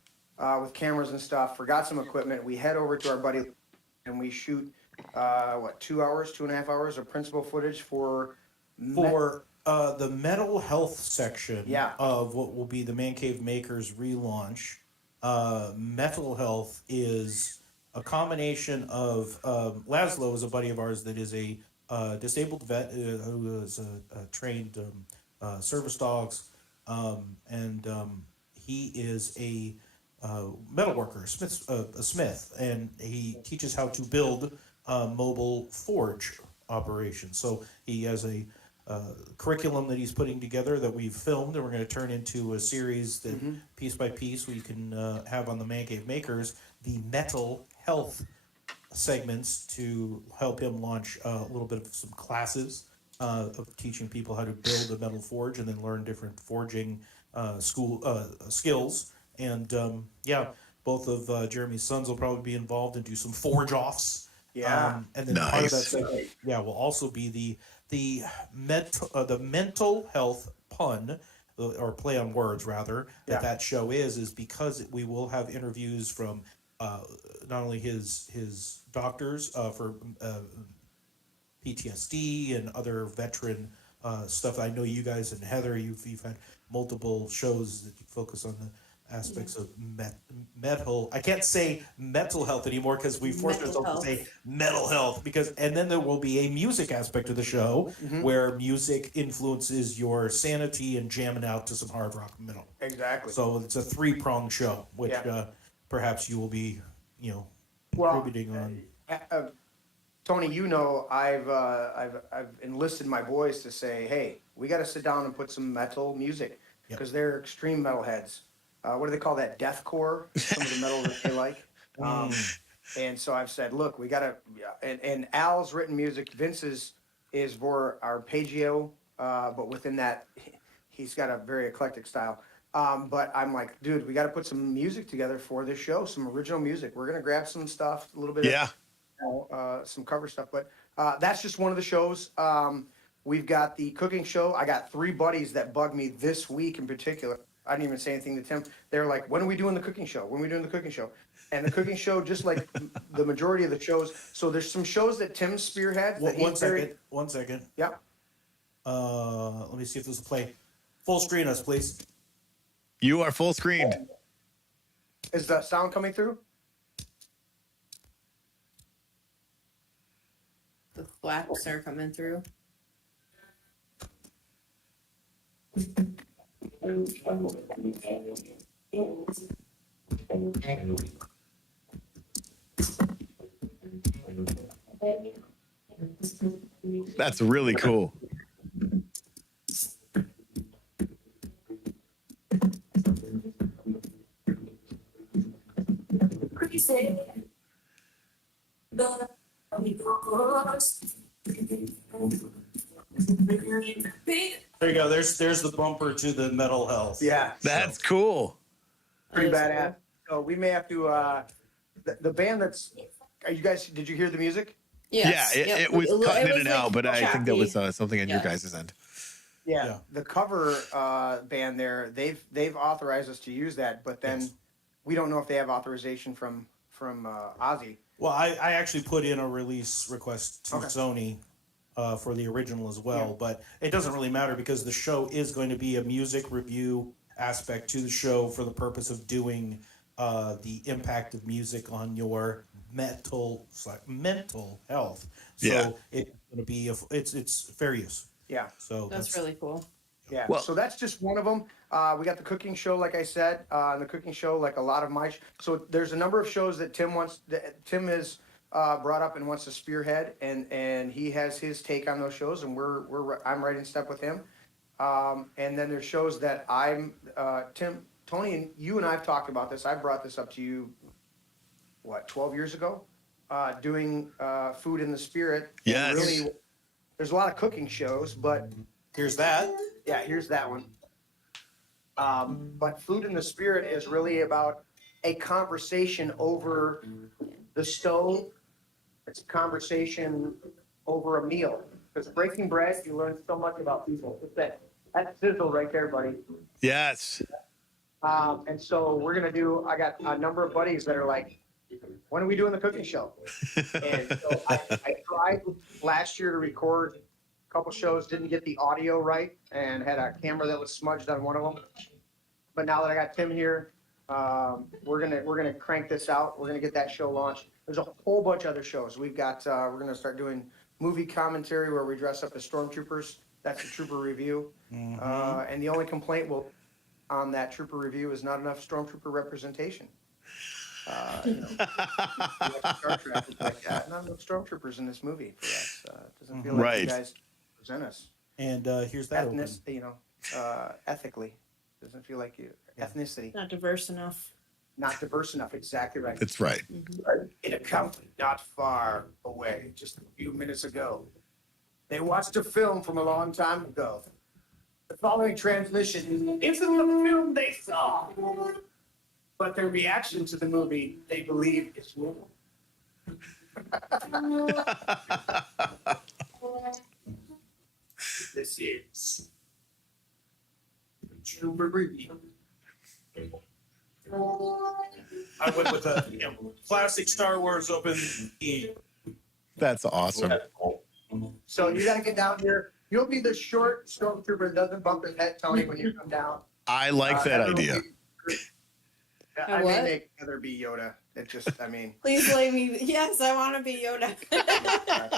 with cameras and stuff. Forgot some equipment. We head over to our buddy, and we shoot 2.5 hours of principal footage for The mental health section Yeah. of what will be the Man Cave Makers relaunch. Mental health is a combination of Laszlo is a buddy of ours that is a disabled vet who is trained service dogs, and he is a metal worker, a smith, and he teaches how to build mobile forge operations. So he has a curriculum that he's putting together that we've filmed, and we're going to turn into a series that piece by piece we can have on the Man Cave Makers, the mental health segments, to help him launch a little bit of some classes of teaching people how to build a metal forge and then learn different forging skills. And both of Jeremy's sons will probably be involved and do some forge offs. Yeah. And then part of that Nice. segment, will also be the mental health pun, or play on words rather, that show is because we will have interviews from not only his doctors for PTSD and other veteran stuff. I know you guys and Heather, you've had multiple shows that you focus on the aspects of mental. I can't say mental health anymore because we forced Mental ourselves to health. say mental health, and then there will be a music aspect of the show where music influences your sanity and jamming out to some hard rock metal. Exactly. So it's a 3-pronged show, which perhaps you will be, contributing on. Tony, I've enlisted my boys to say, hey, we got to sit down and put some metal music because they're extreme metalheads. What do they call that? Deathcore. Some of the metal that they like. And so I've said, look, we got to. And Al's written music. Vince's is more arpeggio, but within that, he's got a very eclectic style. But I'm like, dude, we got to put some music together for this show. Some original music. We're gonna grab some stuff, a little bit of some cover stuff, but that's just one of the shows. We've got the cooking show. I got 3 buddies that bug me this week in particular. I didn't even say anything to Tim. They're like, when are we doing the cooking show? When are we doing the cooking show? And the cooking show, just like the majority of the shows. So there's some shows that Tim spearheads. One second. Yeah. Let me see if this will play. Full screen us, please. You are full screened. Is the sound coming through? The flaps are coming through. That's really cool. There you go. There's the bumper to the Metal Health. Yeah, That's cool. pretty That is badass. So we may have to. The band that's. Are you guys? Did you hear the music? Yes. Yeah, Yep. it was cutting in and like, out, but I think that was choppy. something on your Yeah. guys' end. Yeah. Yeah. The cover band there, they've authorized us to use that, but then Yes. we don't know if they have authorization from Ozzy. Well, I actually put in a release request to Okay. Sony for the original as well, Yeah. but it doesn't really matter because the show is going to be a music review aspect to the show for the purpose of doing the impact of music on your mental health. So Yeah. it's going to be it's fair use. Yeah. So That's really cool. Yeah. Well- so that's just one of them. We got the cooking show, like I said, and the cooking show, like a lot of my. So there's a number of shows that Tim has brought up and wants to spearhead, and he has his take on those shows, and I'm right in step with him. And then there's shows that Tony, and you and I've talked about this. I brought this up to you, 12 years ago, doing Food in the Spirit. And Yes. really, there's a lot of cooking shows, but here's that. yeah, here's that one. But Food in the Spirit is really about a conversation over the stove. It's a conversation over a meal. Because breaking bread, you learn so much about people. It's that's sizzle right there, buddy. Yes. And so I got a number of buddies that are like, when are we doing the cooking show? And so I tried last year to record a couple shows, didn't get the audio right, and had a camera that was smudged on one of them. But now that I got Tim here, we're gonna crank this out. We're gonna get that show launched. There's a whole bunch of other shows. We've got we're gonna start doing movie commentary where we dress up as stormtroopers. That's a trooper review. And the only complaint on that trooper review is not enough stormtrooper representation. Star Trek is like, not enough stormtroopers in this movie for us. It doesn't feel like Right. you guys present us And here's that open. ethically. Doesn't feel like you ethnicity, Not diverse enough. not diverse enough. Exactly right. That's right. In a company not far away, just a few minutes ago, they watched a film from a long time ago. The following transmission isn't the film they saw, but their reaction to the movie they believe is real. This is Trooper Review. I went with a classic Star Wars open. That's awesome. So you gotta get down here. You'll be the short stormtrooper that doesn't bump his head, Tony, when you come down. I like that Heather will idea. be- A I may what? make Heather be Yoda. It just, I mean, Please let me. Yes, I want to be Yoda.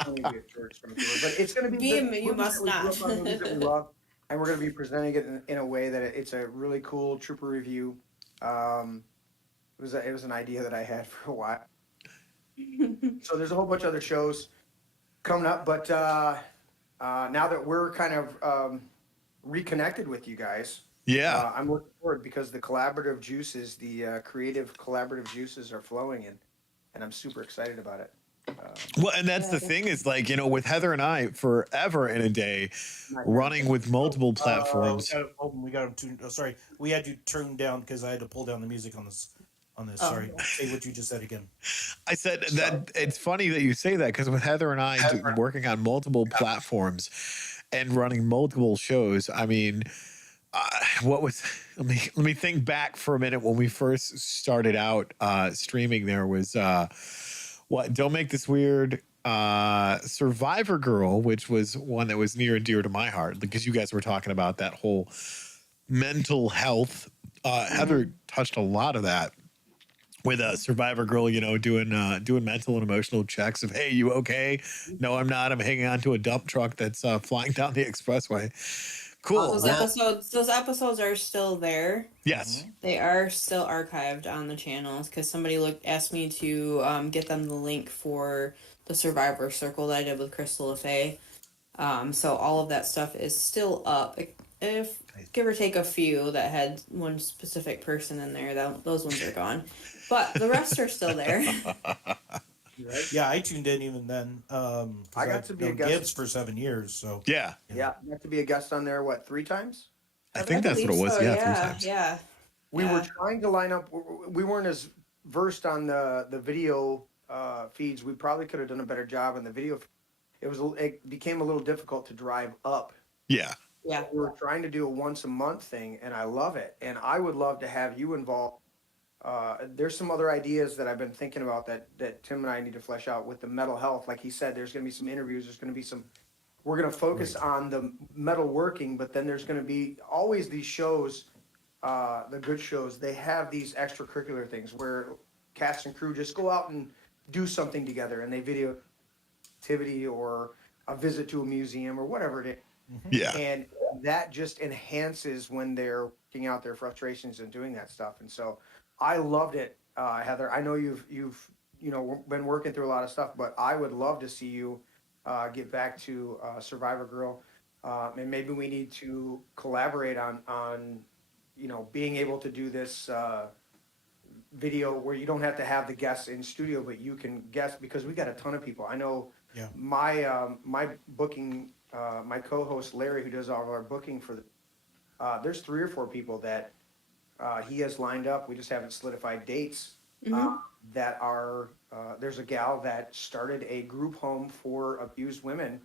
Tony will be a short stormtrooper, but it's gonna be. Be the him, you movies must that we grew not. up on, movies that we love, and we're gonna be presenting it in a way that it's a really cool trooper review. It was an idea that I had for a while. So there's a whole bunch of other shows coming up, but now that we're kind of reconnected with you guys, Yeah. I'm looking forward because the collaborative juices, the creative collaborative juices are flowing, and I'm super excited about it. Well, and that's the thing is like, with Heather and I forever in a day running with multiple platforms. We got him tuned. Oh, sorry, we had you turned down because I had to pull down the music on this. Oh. Sorry, say what you just said again. I said that it's funny that you say that because with Heather and I working on multiple platforms and running multiple shows, I mean, let me think back for a minute when we first started out streaming. There was Don't Make This Weird, Survivor Girl, which was one that was near and dear to my heart because you guys were talking about that whole mental health. Heather touched a lot of that with a Survivor Girl, doing mental and emotional checks of, hey, you okay? No, I'm not. I'm hanging on to a dump truck that's flying down the expressway. Cool. Well, Those episodes are still there. yes. They are still archived on the channels because somebody asked me to get them the link for the Survivor Circle that I did with Crystal LaFay. So all of that stuff is still up. If give or take a few that had one specific person in there, those ones are gone, but the rest are still there. Yeah, I tuned in even then. I got to be a known guest. Gibbs for 7 years, so Yeah. Yeah, I got to be a guest on there. What, 3 times? I think that's what it was. So, Yeah, 3 times. Yeah. We were trying to line up. We weren't as versed on the video feeds. We probably could have done a better job on the video. It became a little difficult to drive up. Yeah. Yeah. We were trying to do a once a month thing, and I love it. And I would love to have you involved. There's some other ideas that I've been thinking about that Tim and I need to flesh out with the mental health. Like he said, there's going to be some interviews. There's going to be some. We're going to focus on the metalworking, but then there's going to be always these shows, the good shows. They have these extracurricular things where cast and crew just go out and do something together, and they video activity or a visit to a museum or whatever it is. Yeah. And that just enhances when they're working out their frustrations and doing that stuff. And so I loved it, Heather. I know you've been working through a lot of stuff, but I would love to see you get back to Survivor Girl, and maybe we need to collaborate on being able to do this video where you don't have to have the guests in studio, but you can guest, because we got a ton of people. I know my booking, my co-host Larry, who does all of our booking for there's 3 or 4 people that he has lined up. We just haven't solidified dates. That are there's a gal that started a group home for abused women.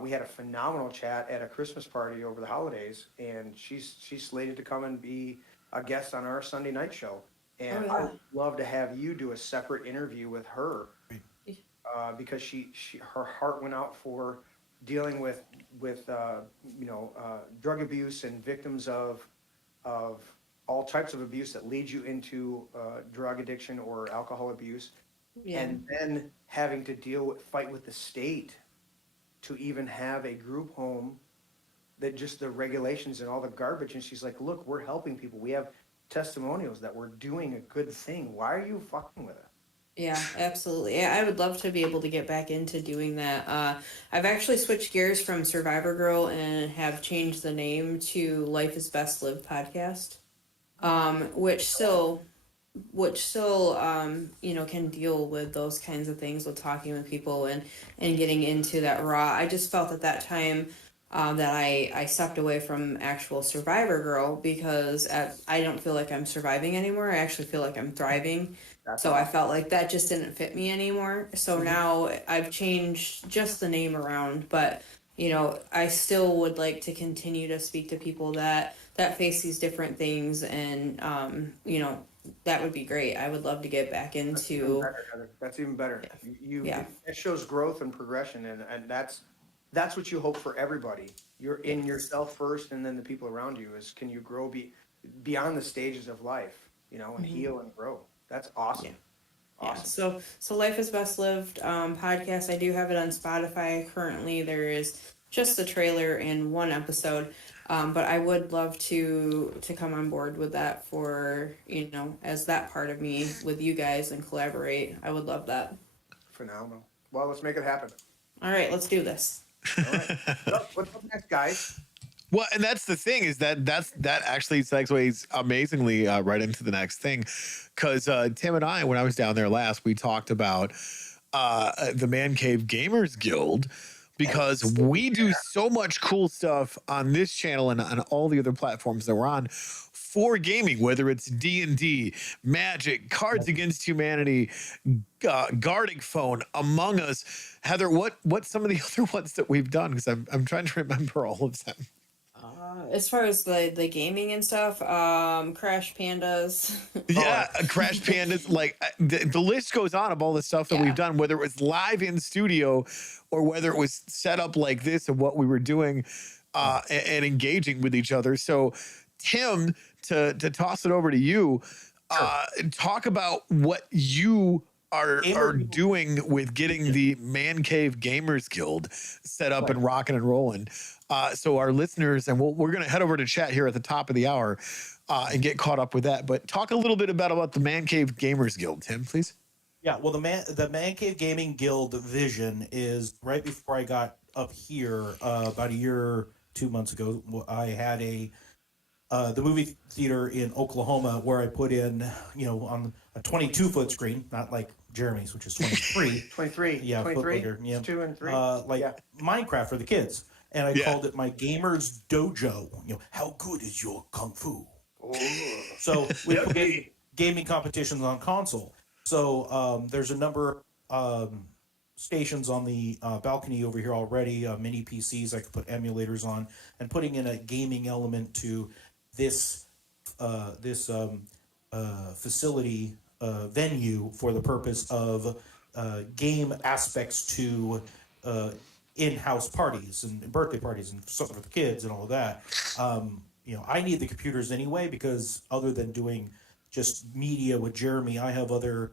We had a phenomenal chat at a Christmas party over the holidays, and she's slated to come and be a guest on our Sunday night show. And I would love to have you do a separate interview with her, because her heart went out for dealing with drug abuse and victims of all types of abuse that leads you into drug addiction or alcohol abuse, and then having to fight with the state to even have a group home, that just the regulations and all the garbage. And she's like, look, we're helping people. We have testimonials that we're doing a good thing. Why are you fucking with it? Yeah, absolutely. Yeah, I would love to be able to get back into doing that. I've actually switched gears from Survivor Girl and have changed the name to Life is Best Lived podcast. Which still can deal with those kinds of things, with talking with people and getting into that raw. I just felt at that time that I stepped away from actual Survivor Girl because I don't feel like I'm surviving anymore. I actually feel like I'm thriving. So I felt like that just didn't fit me anymore. So now I've changed just the name around, but I still would like to continue to speak to people that face these different things, and that would be great. I would love to get back into. That's even better. Yeah. It shows growth and progression, and that's what you hope for everybody. You're in yourself first, and then the people around you. Is can you grow beyond the stages of life, and heal and grow. That's awesome. Yeah. Awesome. So Life is Best Lived podcast. I do have it on Spotify currently. There is just the trailer and 1 episode, but I would love to come on board with that for as that part of me with you guys and collaborate. I would love that. Phenomenal. Well, let's make it happen. All right, let's do this. All right. So, what's up next, guys? Well, and that's the thing, is that actually segues amazingly right into the next thing, because Tim and I, when I was down there last, we talked about the Man Cave Gamers Guild, because we do so much cool stuff on this channel and on all the other platforms that we're on for gaming, whether it's D&D, Magic, Cards Against Humanity, Guarding Phone, Among Us. Heather, what's some of the other ones that we've done? Because I'm trying to remember all of them. As far as the gaming and stuff, Crash Pandas. Yeah, Crash Pandas. Like the list goes on of all the stuff that we've done, whether it was live in studio or whether it was set up like this and what we were doing and engaging with each other. So, Tim, to toss it over to you, talk about what you are doing with getting the Man Cave Gamers Guild set up and rocking and rolling. So our listeners, and we're going to head over to chat here at the top of the hour and get caught up with that. But talk a little bit about the Man Cave Gamers Guild, Tim, please. Yeah, well, the Man Cave Gaming Guild vision is right before I got up here about a year, 2 months ago. I had the movie theater in Oklahoma where I put in, on a 22-foot screen, not like Jeremy's, which is 23. 23. Yeah, 23. footbreaker, yeah. 2 and 3. Like Minecraft for the kids, and I called it my Gamers Dojo. How good is your kung fu? So we put in gaming competitions on console. So there's a number of stations on the balcony over here already, mini PCs I could put emulators on, and putting in a gaming element to this facility venue for the purpose of game aspects to in-house parties and birthday parties and stuff for the kids and all of that. I need the computers anyway, because other than doing just media with Jeremy, I have other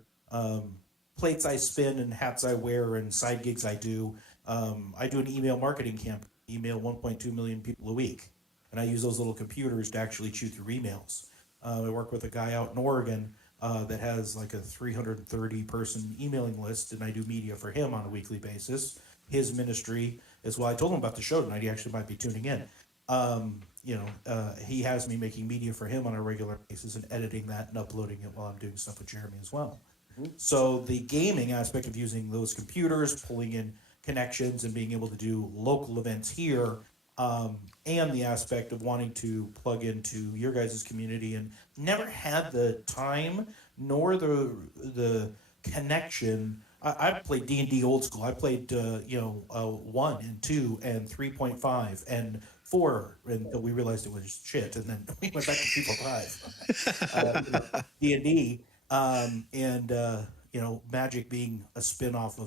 plates I spin and hats I wear and side gigs I do. I do an email marketing campaign, email 1.2 million people a week, and I use those little computers to actually chew through emails. I work with a guy out in Oregon that has like a 330 person emailing list, and I do media for him on a weekly basis. His ministry is why I told him about the show tonight. He actually might be tuning in. He has me making media for him on a regular basis and editing that and uploading it while I'm doing stuff with Jeremy as well. So the gaming aspect of using those computers, pulling in connections and being able to do local events here, and the aspect of wanting to plug into your guys' community, and never had the time nor the connection. I played D&D old school. I played 1 and 2 and 3.5 and 4 until we realized it was shit, and then we went back to 3.5. D&D. Magic being a spin-off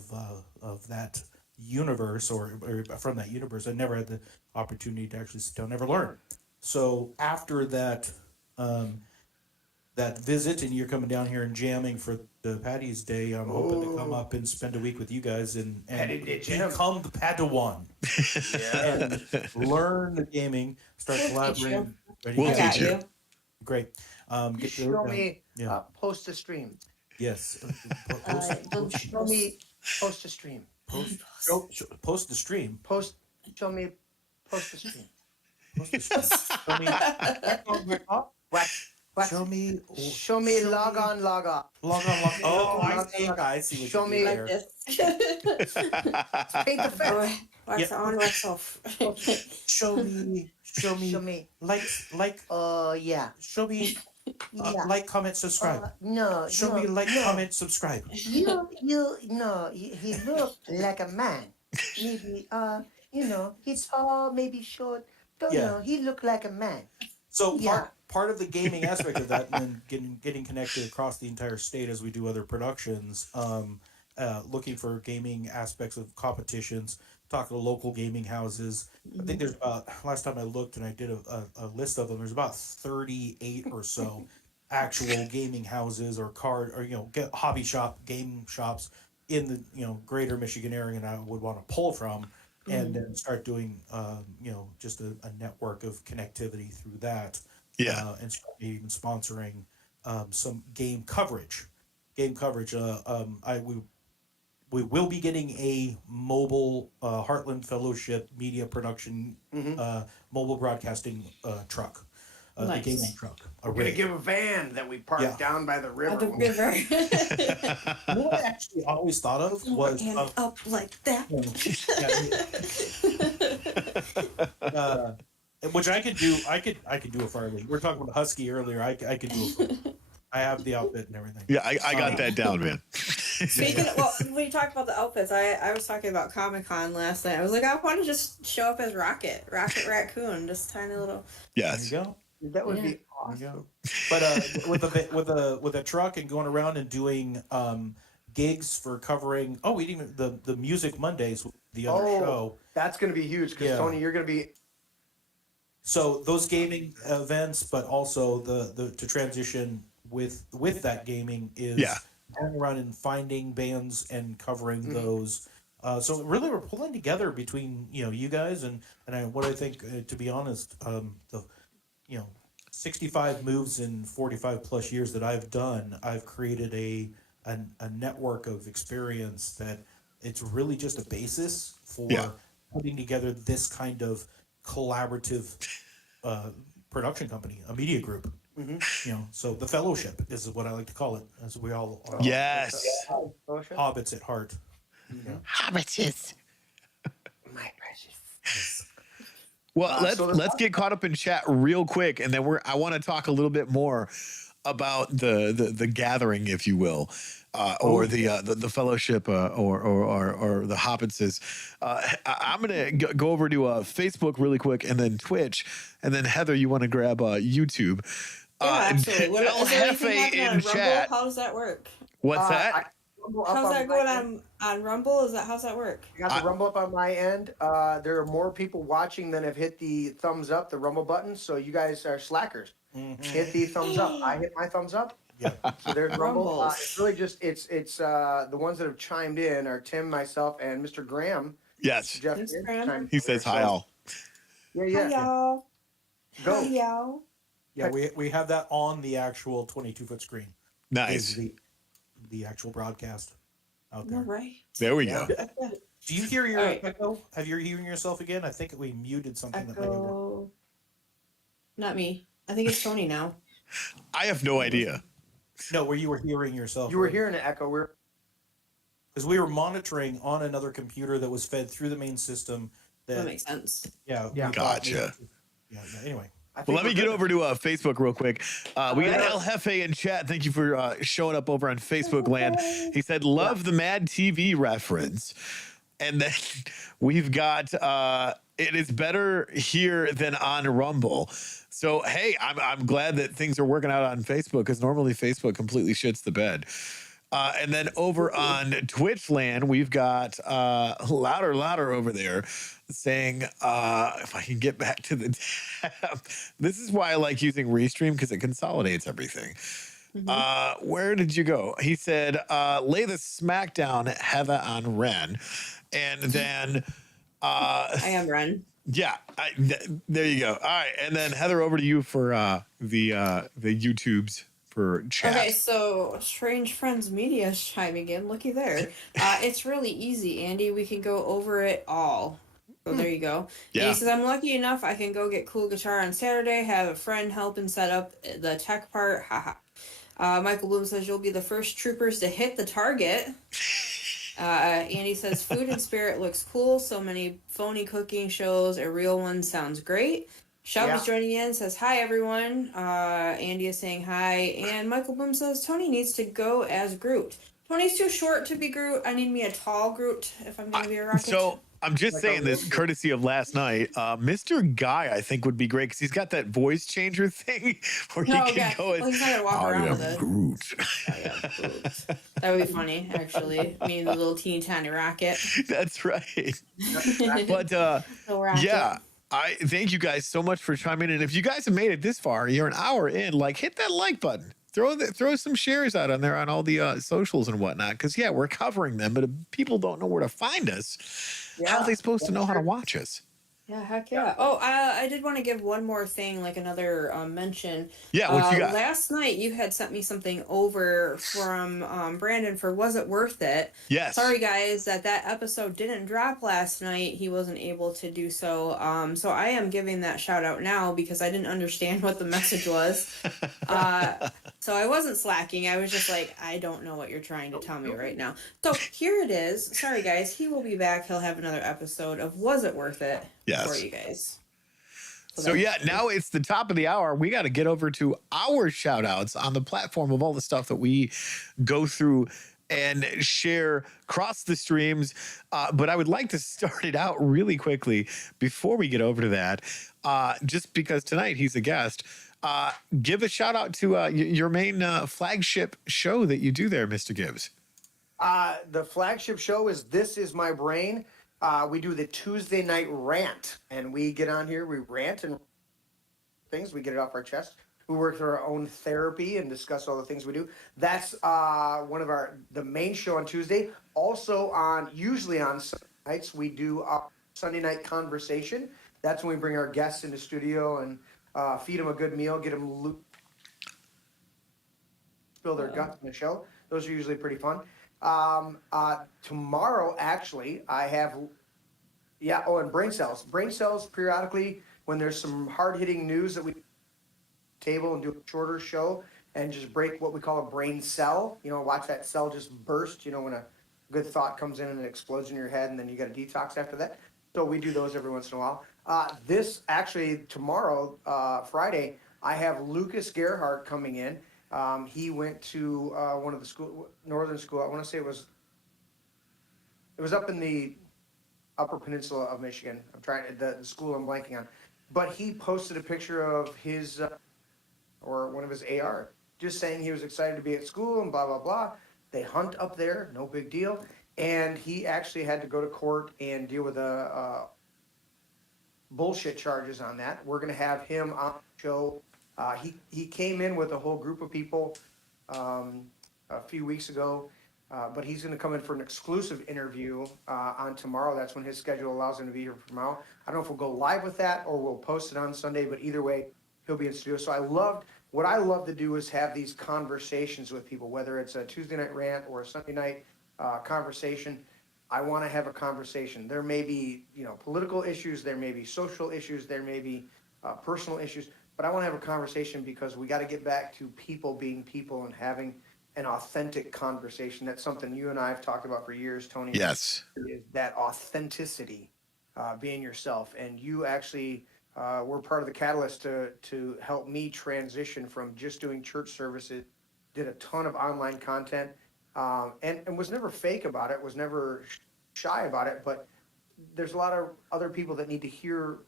of that universe or from that universe. I never had the opportunity to actually sit down, never learn. So after that that visit, and you're coming down here and jamming for the Patty's Day, I'm hoping to come up and spend a week with you guys and become the Padawan and learn the gaming, start collaborating. We'll teach you. Great. Show me, post a stream. Yes. Show me, post a stream. Post the stream. Show me, post a stream. Show me. What? Show me. Show me log on, log off. Log on. Oh, I see what Show you me did Like there. this. Paint the fence. Wax on, wax off. Show me. Show me. Like. Yeah. Show me. Yeah. Like, comment, subscribe. No. Show me like, comment, subscribe. No. He looked like a man. Maybe, he's tall, maybe short. Don't know. He looked like a man. So part of the gaming aspect of that, and then getting connected across the entire state as we do other productions, looking for gaming aspects of competitions, talking to local gaming houses. I think there's about, last time I looked and I did a list of them, there's about 38 or so actual gaming houses or hobby game shops in the greater Michigan area, and I would want to pull from and then start doing just a network of connectivity through that. And start even sponsoring some game coverage. We will be getting a mobile Heartland Fellowship media production mobile broadcasting truck. Nice. A gaming truck. We're going to give a van that we parked down by the river. At the river. What I actually always thought of was up like that. Which I could do. I could do a Farley. We were talking about Husky earlier. I could do a Farley. I have the outfit and everything. Yeah, I got that down, man. Speaking of, when you talk about the outfits, I was talking about Comic-Con last night. I was like, I want to just show up as Rocket Raccoon, just tiny little. Yes. There you go. That would be There awesome. you go. But with a truck and going around and doing gigs for covering. Oh, we didn't even the Music Mondays, the other show. That's going to be huge because Tony, you're going to be. So those gaming events, but also the to transition with that gaming is going around and finding bands and covering those So really, we're pulling together between you guys and what I think, to be honest, the 65 moves in 45 plus years that I've done, I've created a network of experience that it's really just a basis for Yeah. putting together this kind of collaborative production company, a media group. So the fellowship is what I like to call it, as we all are Yes. hobbits at heart. Yeah. Hobbitses. My precious. Well, So let's get caught up in chat real quick, and then I want to talk a little bit more about the gathering, if you will, or the fellowship, or the Hobbitses. I'm gonna go over to Facebook really quick, and then Twitch, and then Heather, you want to grab YouTube. Yeah, absolutely. What, El is there anything Jefe happening in on Rumble? chat. How does that work? What's that? How's that going on Rumble? How's that work? I got the Rumble up on my end. There are more people watching than have hit the thumbs up, the Rumble button. So you guys are slackers. Hit the thumbs up. I hit my thumbs up. Yeah. So there's Rumble. Rumbles. It's really just it's the ones that have chimed in are Tim, myself, and Mr. Graham. Yes, Jeff Thanks, did Graham. chime he in says there, hi so- all. Yeah, Hi, yeah. y'all. Go. Hi, y'all. Yeah, we have that on the actual 22-foot screen. Nice. Is the actual broadcast out All there. right. There we go. Do you hear your All right. echo? Have you hearing yourself again? I think we muted something that maybe worked. Echo. Not me. I think it's Tony now. I have no idea. No, where you were hearing yourself. You were hearing an echo. Because we were monitoring on another computer that was fed through the main system. That makes sense. Yeah. Yeah. we thought Gotcha. Yeah. Anyway. I think Well, let me we're get good. over to Facebook real quick. We got right. El Jefe in chat. Thank you for showing up over on Facebook land. He said, love the Mad TV reference. And then we've got, it is better here than on Rumble. So, hey, I'm glad that things are working out on Facebook, because normally Facebook completely shits the bed. And then over on Twitch land, we've got louder over there saying, if I can get back to the tab. This is why I like using Restream, because it consolidates everything. Where did you go? He said, lay the smackdown, Heather on Ren. And then I am Ren. yeah, there you go. All right, and then Heather, over to you for the YouTubes for chat. Okay, so Strange Friends Media is chiming in. Looky there. It's really easy, Andy. We can go over it all. So there you go. Yeah. And he says, I'm lucky enough I can go get cool guitar on Saturday, have a friend helping set up the tech part. Haha. Michael Bloom says, you'll be the first troopers to hit the target. Andy says, food and spirit looks cool. So many phony cooking shows. A real one sounds great. Shelby's Yeah. joining in, says, hi, everyone. Andy is saying hi. And Michael Bloom says, Tony needs to go as Groot. Tony's too short to be Groot. I need me a tall Groot if I'm going to be a rocket. So I'm just saying this courtesy of last night. Mr. Guy, I think, would be great, because he's got that voice changer thing where he can go as, Well, he's not going to walk around with it. Groot. Groot. That would be funny, actually. Me and the little teeny tiny rocket. That's right. But Little rocket. yeah, I thank you guys so much for chiming in. If you guys have made it this far, you're an hour in, like, hit that like button. Throw some shares out on there on all the socials and whatnot, because yeah, we're covering them, but if people don't know where to find us, how are they supposed to know how to watch us? Yeah, heck yeah. Oh, I did want to give one more thing, like another mention. Yeah, what you got? Last night you had sent me something over from Brandon for Was It Worth It? Yes. Sorry, guys, that episode didn't drop last night. He wasn't able to do so. So I am giving that shout out now because I didn't understand what the message was. So I wasn't slacking. I was just like, I don't know what you're trying to tell me right now. So here it is. Sorry, guys. He will be back. He'll have another episode of Was It Worth It? Yes. For you guys. So yeah, now it's the top of the hour. We got to get over to our shout outs on the platform of all the stuff that we go through and share across the streams. But I would like to start it out really quickly before we get over to that, just because tonight he's a guest. Give a shout out to your main flagship show that you do there, Mr. Gibbs. The flagship show is This Is My Brain. We do the Tuesday night rant, and we get on here, we rant and things, we get it off our chest. we work through our own therapy and discuss all the things we do. That's one of the main show on Tuesday. Also usually on Sunday nights, we do our Sunday night conversation. That's when we bring our guests into studio and feed them a good meal, get them spill their guts in the show. Those are usually pretty fun. Tomorrow, actually, I have, and brain cells. Brain cells periodically, when there's some hard-hitting news that we table and do a shorter show and just break what we call a brain cell. Watch that cell just burst, when a good thought comes in and it explodes in your head and then you got a detox after that. So we do those every once in a while. This actually, tomorrow, Friday, I have Lucas Gerhardt coming in. He went to one of the northern school. I want to say it was up in the Upper Peninsula of Michigan. I'm trying the school I'm blanking on, but he posted a picture of his or one of his AR, just saying he was excited to be at school and blah blah blah. They hunt up there, no big deal, and he actually had to go to court and deal with a bullshit charges on that. We're going to have him on the show. He came in with a whole group of people a few weeks ago, but he's going to come in for an exclusive interview on tomorrow. That's when his schedule allows him to be here for tomorrow. I don't know if we'll go live with that or we'll post it on Sunday, but either way, he'll be in studio. So what I love to do is have these conversations with people, whether it's a Tuesday night rant or a Sunday night conversation. I want to have a conversation. There may be, political issues, there may be social issues, there may be personal issues, but I want to have a conversation because we got to get back to people being people and having an authentic conversation. That's something you and I have talked about for years, Tony. Yes. Is that authenticity, being yourself. And you actually were part of the catalyst to help me transition from just doing church services, did a ton of online content, and was never fake about it, was never shy about it, but there's a lot of other people that need to hear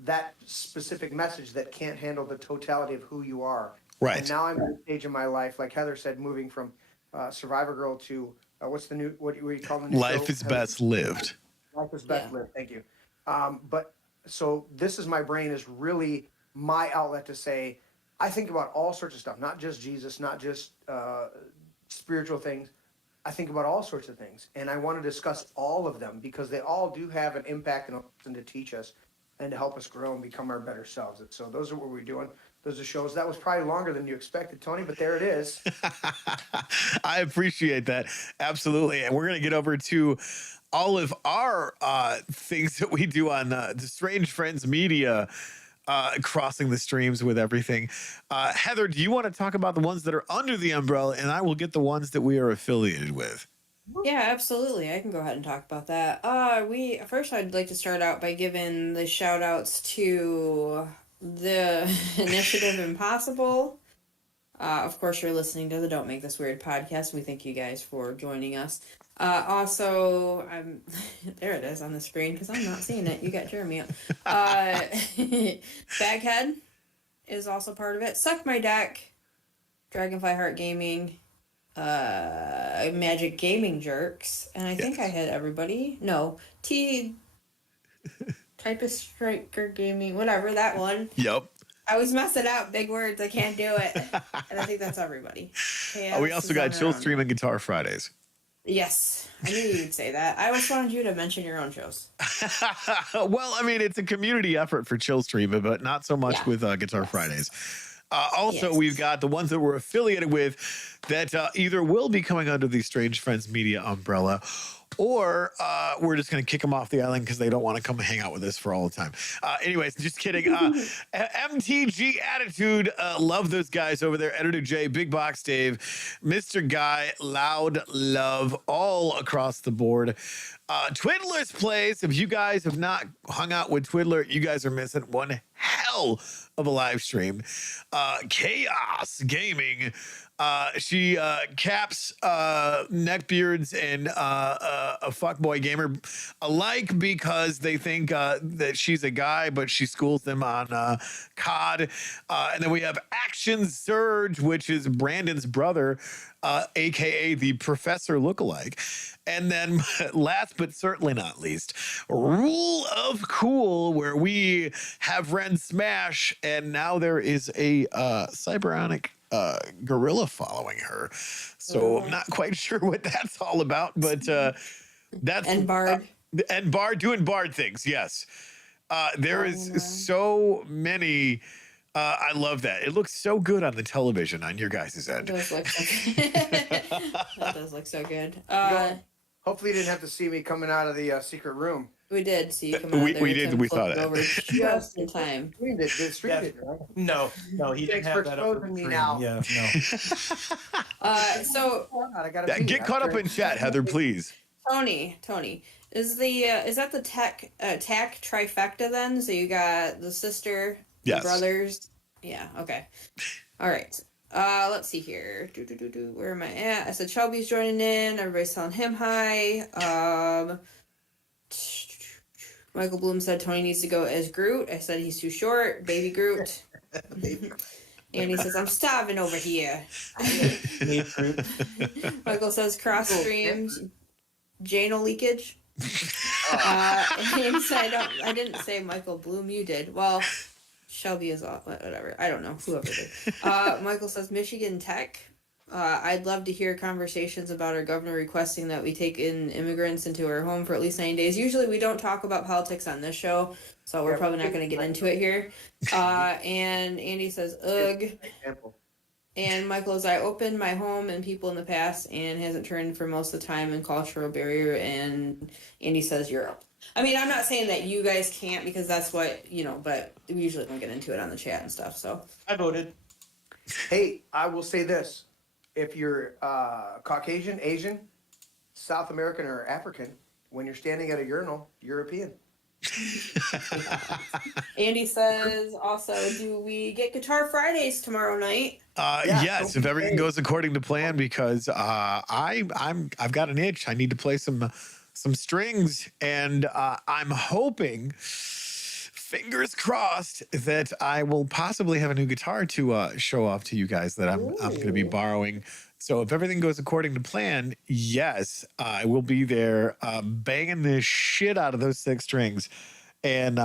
that specific message that can't handle the totality of who you are. Right. And now I'm at a stage in my life, like Heather said, moving from Survivor Girl to what do you call the new Life show? is best lived. Life is best lived. Thank you. So this is my brain is really my outlet to say, I think about all sorts of stuff, not just Jesus, not just spiritual things. I think about all sorts of things, and I want to discuss all of them because they all do have an impact and a lesson to teach us and to help us grow and become our better selves. And so those are what we're doing. Those are shows. That was probably longer than you expected, Tony, but there it is. I appreciate that. Absolutely. And we're going to get over to all of our things that we do on the Strange Friends Media, crossing the streams with everything. Heather, do you want to talk about the ones that are under the umbrella, and I will get the ones that we are affiliated with? Yeah, absolutely. I can go ahead and talk about that. First I'd like to start out by giving the shout outs to the Initiative Impossible. Of course, you're listening to the Don't Make This Weird podcast. We thank you guys for joining us. Also, there it is on the screen because I'm not seeing it. You got Jeremy up. Baghead is also part of it. Suck My Deck, Dragonfly Heart Gaming, Magic Gaming Jerks, and I think I had everybody. No, Typist Striker Gaming, whatever, that one. Yep. I always mess it up. Big words. I can't do it. And I think that's everybody. We also got Chill Stream and Guitar Fridays. Yes. I knew you'd say that. I always wanted you to mention your own shows. Well, I mean, it's a community effort for Chill Stream, but not so much with Guitar Fridays. Also, we've got the ones that we're affiliated with that either will be coming under the Strange Friends Media umbrella, or we're just going to kick them off the island because they don't want to come hang out with us for all the time. Anyways, just kidding. MTG Attitude, love those guys over there. Editor J, Big Box Dave, Mr. Guy, Loud Love, all across the board. Twiddler's Place. If you guys have not hung out with Twiddler, you guys are missing one hell of a live stream. Chaos Gaming. She caps neckbeards and a fuckboy gamer alike because they think that she's a guy, but she schools them on COD. And then we have Action Surge, which is Brandon's brother, aka the Professor lookalike. And then last but certainly not least, Rule of Cool, where we have Ren smash and now there is a cyberionic gorilla following her. So I'm not quite sure what that's all about, but that's And Bard. and Bard doing Bard things. Yes, there is Flying around. so many. I love that. It looks so good on the television on your guys' That end. does look so good. That does look so good. Hopefully you didn't have to see me coming out of the secret room. We did see you come out We- there. we did, Tim we saw flipped that. over just in time. Streamed it, did stream Yeah. it, right? No, he didn't Thanks have for that up exposing me stream. now. Yeah, no. So I gotta Yeah, pee. get caught up in chat, Heather, please. Tony, is that the tack trifecta then? So you got the sister, Yes. the brothers. Yeah. Okay. All right. Let's see here. Where am I at? I said Shelby's joining in. Everybody's telling him hi. Michael Bloom said Tony needs to go as Groot. I said he's too short. Baby Groot. And he says, I'm starving over here. Made fruit. Michael says cross streams. Janal leakage. And said, I didn't say Michael Bloom, you did. Well, Shelby is off, whatever. I don't know, whoever did. Michael says Michigan Tech. I'd love to hear conversations about our governor requesting that we take in immigrants into our home for at least 90 days. Usually we don't talk about politics on this show, so we're probably not going to get into it here. And Andy says, ugh. Example. And Michael says, I opened my home and people in the past and hasn't turned for most of the time in cultural barrier. And Andy says, Europe. I mean, I'm not saying that you guys can't because that's what, but we usually don't get into it on the chat and stuff, so. I voted. Hey, I will say this. If you're Caucasian, Asian, South American, or African, when you're standing at a urinal, European. Andy says also, do we get Guitar Fridays tomorrow night? Yeah, Yes, if everything goes according to plan, because I've got an itch. I need to play some strings, and I'm hoping, fingers crossed, that I will possibly have a new guitar to show off to you guys that I'm going to be borrowing. So if everything goes according to plan, yes, I will be there banging the shit out of those 6 strings. And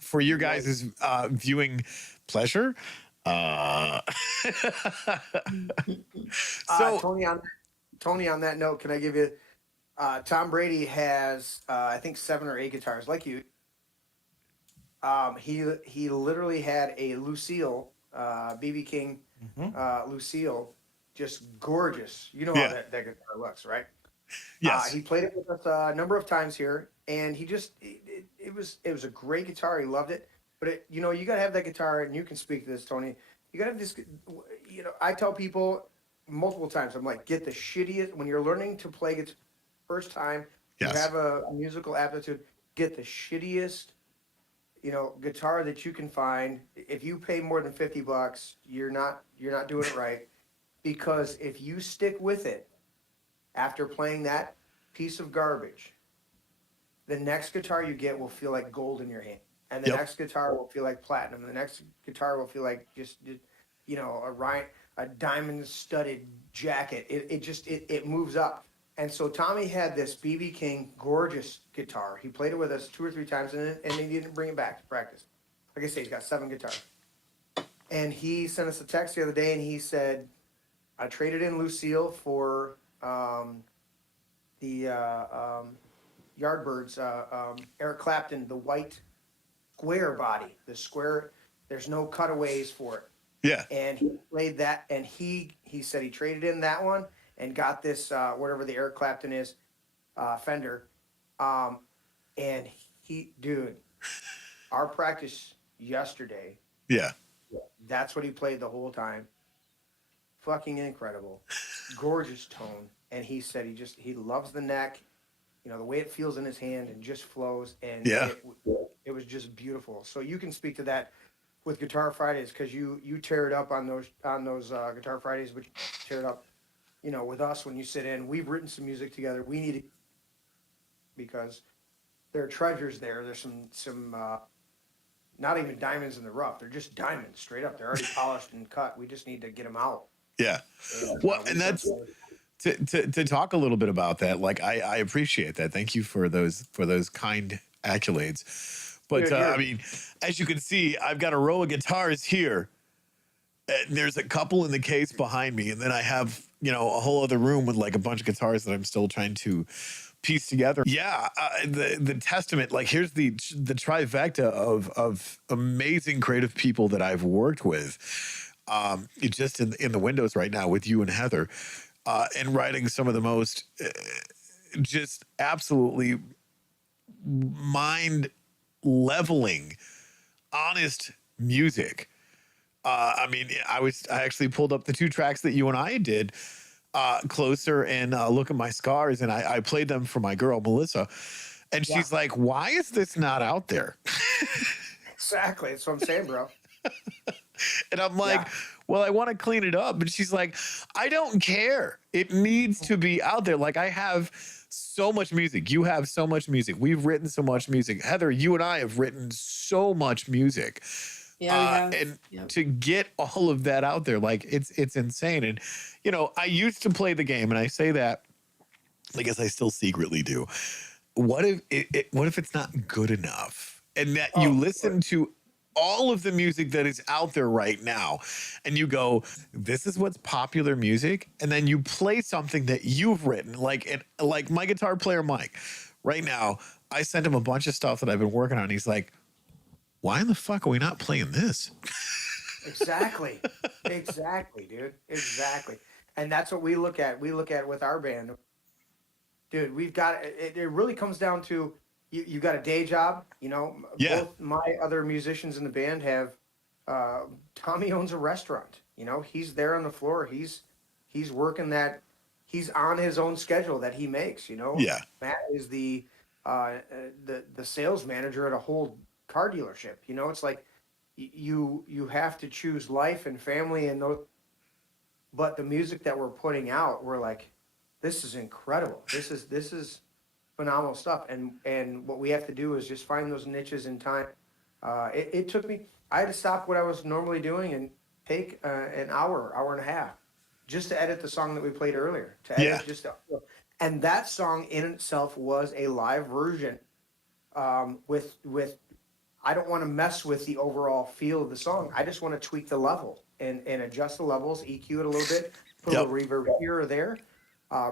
for your guys' viewing pleasure, so Tony, on that note, can I give you? Tom Brady has, I think, 7 or 8 guitars, like you. He literally had a Lucille, BB King, Lucille, just gorgeous. You know Yeah. how that guitar looks, right? yes, He played it with us a number of times here, and he just it was a great guitar. He loved it, but you got to have that guitar, and you can speak to this, Tony. You got to have this. I tell people multiple times, I'm like, get the shittiest when you're learning to play it first time. Yes. You have a musical aptitude. Get the shittiest, guitar that you can find. If you pay more than $50, you're not doing it right, because if you stick with it after playing that piece of garbage, the next guitar you get will feel like gold in your hand, and the Yep. next guitar will feel like platinum. The next guitar will feel like just a diamond studded jacket. It moves up. And so Tommy had this BB King gorgeous guitar. He played it with us 2 or 3 times, and he didn't bring it back to practice. Like I say, he's got 7 guitars. And he sent us a text the other day, and he said, I traded in Lucille for the Yardbirds, Eric Clapton, the white square body, the square. There's no cutaways for it. yeah, And he played that, and he said he traded in that one and got this whatever the Eric Clapton is, Fender, and dude, our practice yesterday, yeah. that's what he played the whole time. Fucking incredible, gorgeous tone, and he said he loves the neck, the way it feels in his hand and just flows, and Yeah. it was just beautiful. So you can speak to that with Guitar Fridays, because you tear it up on those Guitar Fridays, but you tear it up, with us when you sit in. We've written some music together. We need to, because there are treasures there. There's some not even diamonds in the rough. They're just diamonds straight up. They're already polished and cut. We just need to get them out. Yeah. Well, and that's to talk a little bit about that. Like, I appreciate that. Thank you for those kind accolades. But Here, here. I mean, as you can see, I've got a row of guitars here. And there's a couple in the case behind me, and then I have, you know, a whole other room with like a bunch of guitars that I'm still trying to piece together. Yeah, the testament, like here's the trifecta of amazing creative people that I've worked with. It's just in the windows right now with you and Heather, and writing some of the most just absolutely mind leveling, honest music. I mean, I actually pulled up the 2 tracks that you and I did, Closer and Look at My Scars, and I played them for my girl, Melissa. And she's like, why is this not out there? Exactly. That's what I'm saying, bro. And I'm like, Yeah. well, I want to clean it up. And she's like, I don't care. It needs to be out there. Like, I have so much music. You have so much music. We've written so much music. Heather, you and I have written so much music. Yeah, we have. And Yep. to get all of that out there, like it's insane. And you know, I used to play the game, and I say that, I guess I still secretly do. What if what if it's not good enough, and that you listen to all of the music that is out there right now, and you go, this is what's popular music, and then you play something that you've written, like my guitar player Mike. Right now, I sent him a bunch of stuff that I've been working on. He's like, why in the fuck are we not playing this? Exactly. Exactly, dude. Exactly. And that's what we look at. We look at with our band. Dude, we've got it. It really comes down to you got a day job. You know, Yeah. both my other musicians in the band have. Tommy owns a restaurant. You know, he's there on the floor. He's working that. He's on his own schedule that he makes. You know. Yeah. Matt is the sales manager at a whole car dealership. You know, it's like you have to choose life and family and those. But the music that we're putting out, we're like, this is incredible. This is phenomenal stuff. And what we have to do is just find those niches in time. It took me. I had to stop what I was normally doing and take an hour and a half, just to edit the song that we played earlier. To edit and that song in itself was a live version. With I don't want to mess with the overall feel of the song. I just want to tweak the level and adjust the levels, EQ it a little bit, put a little reverb here or there,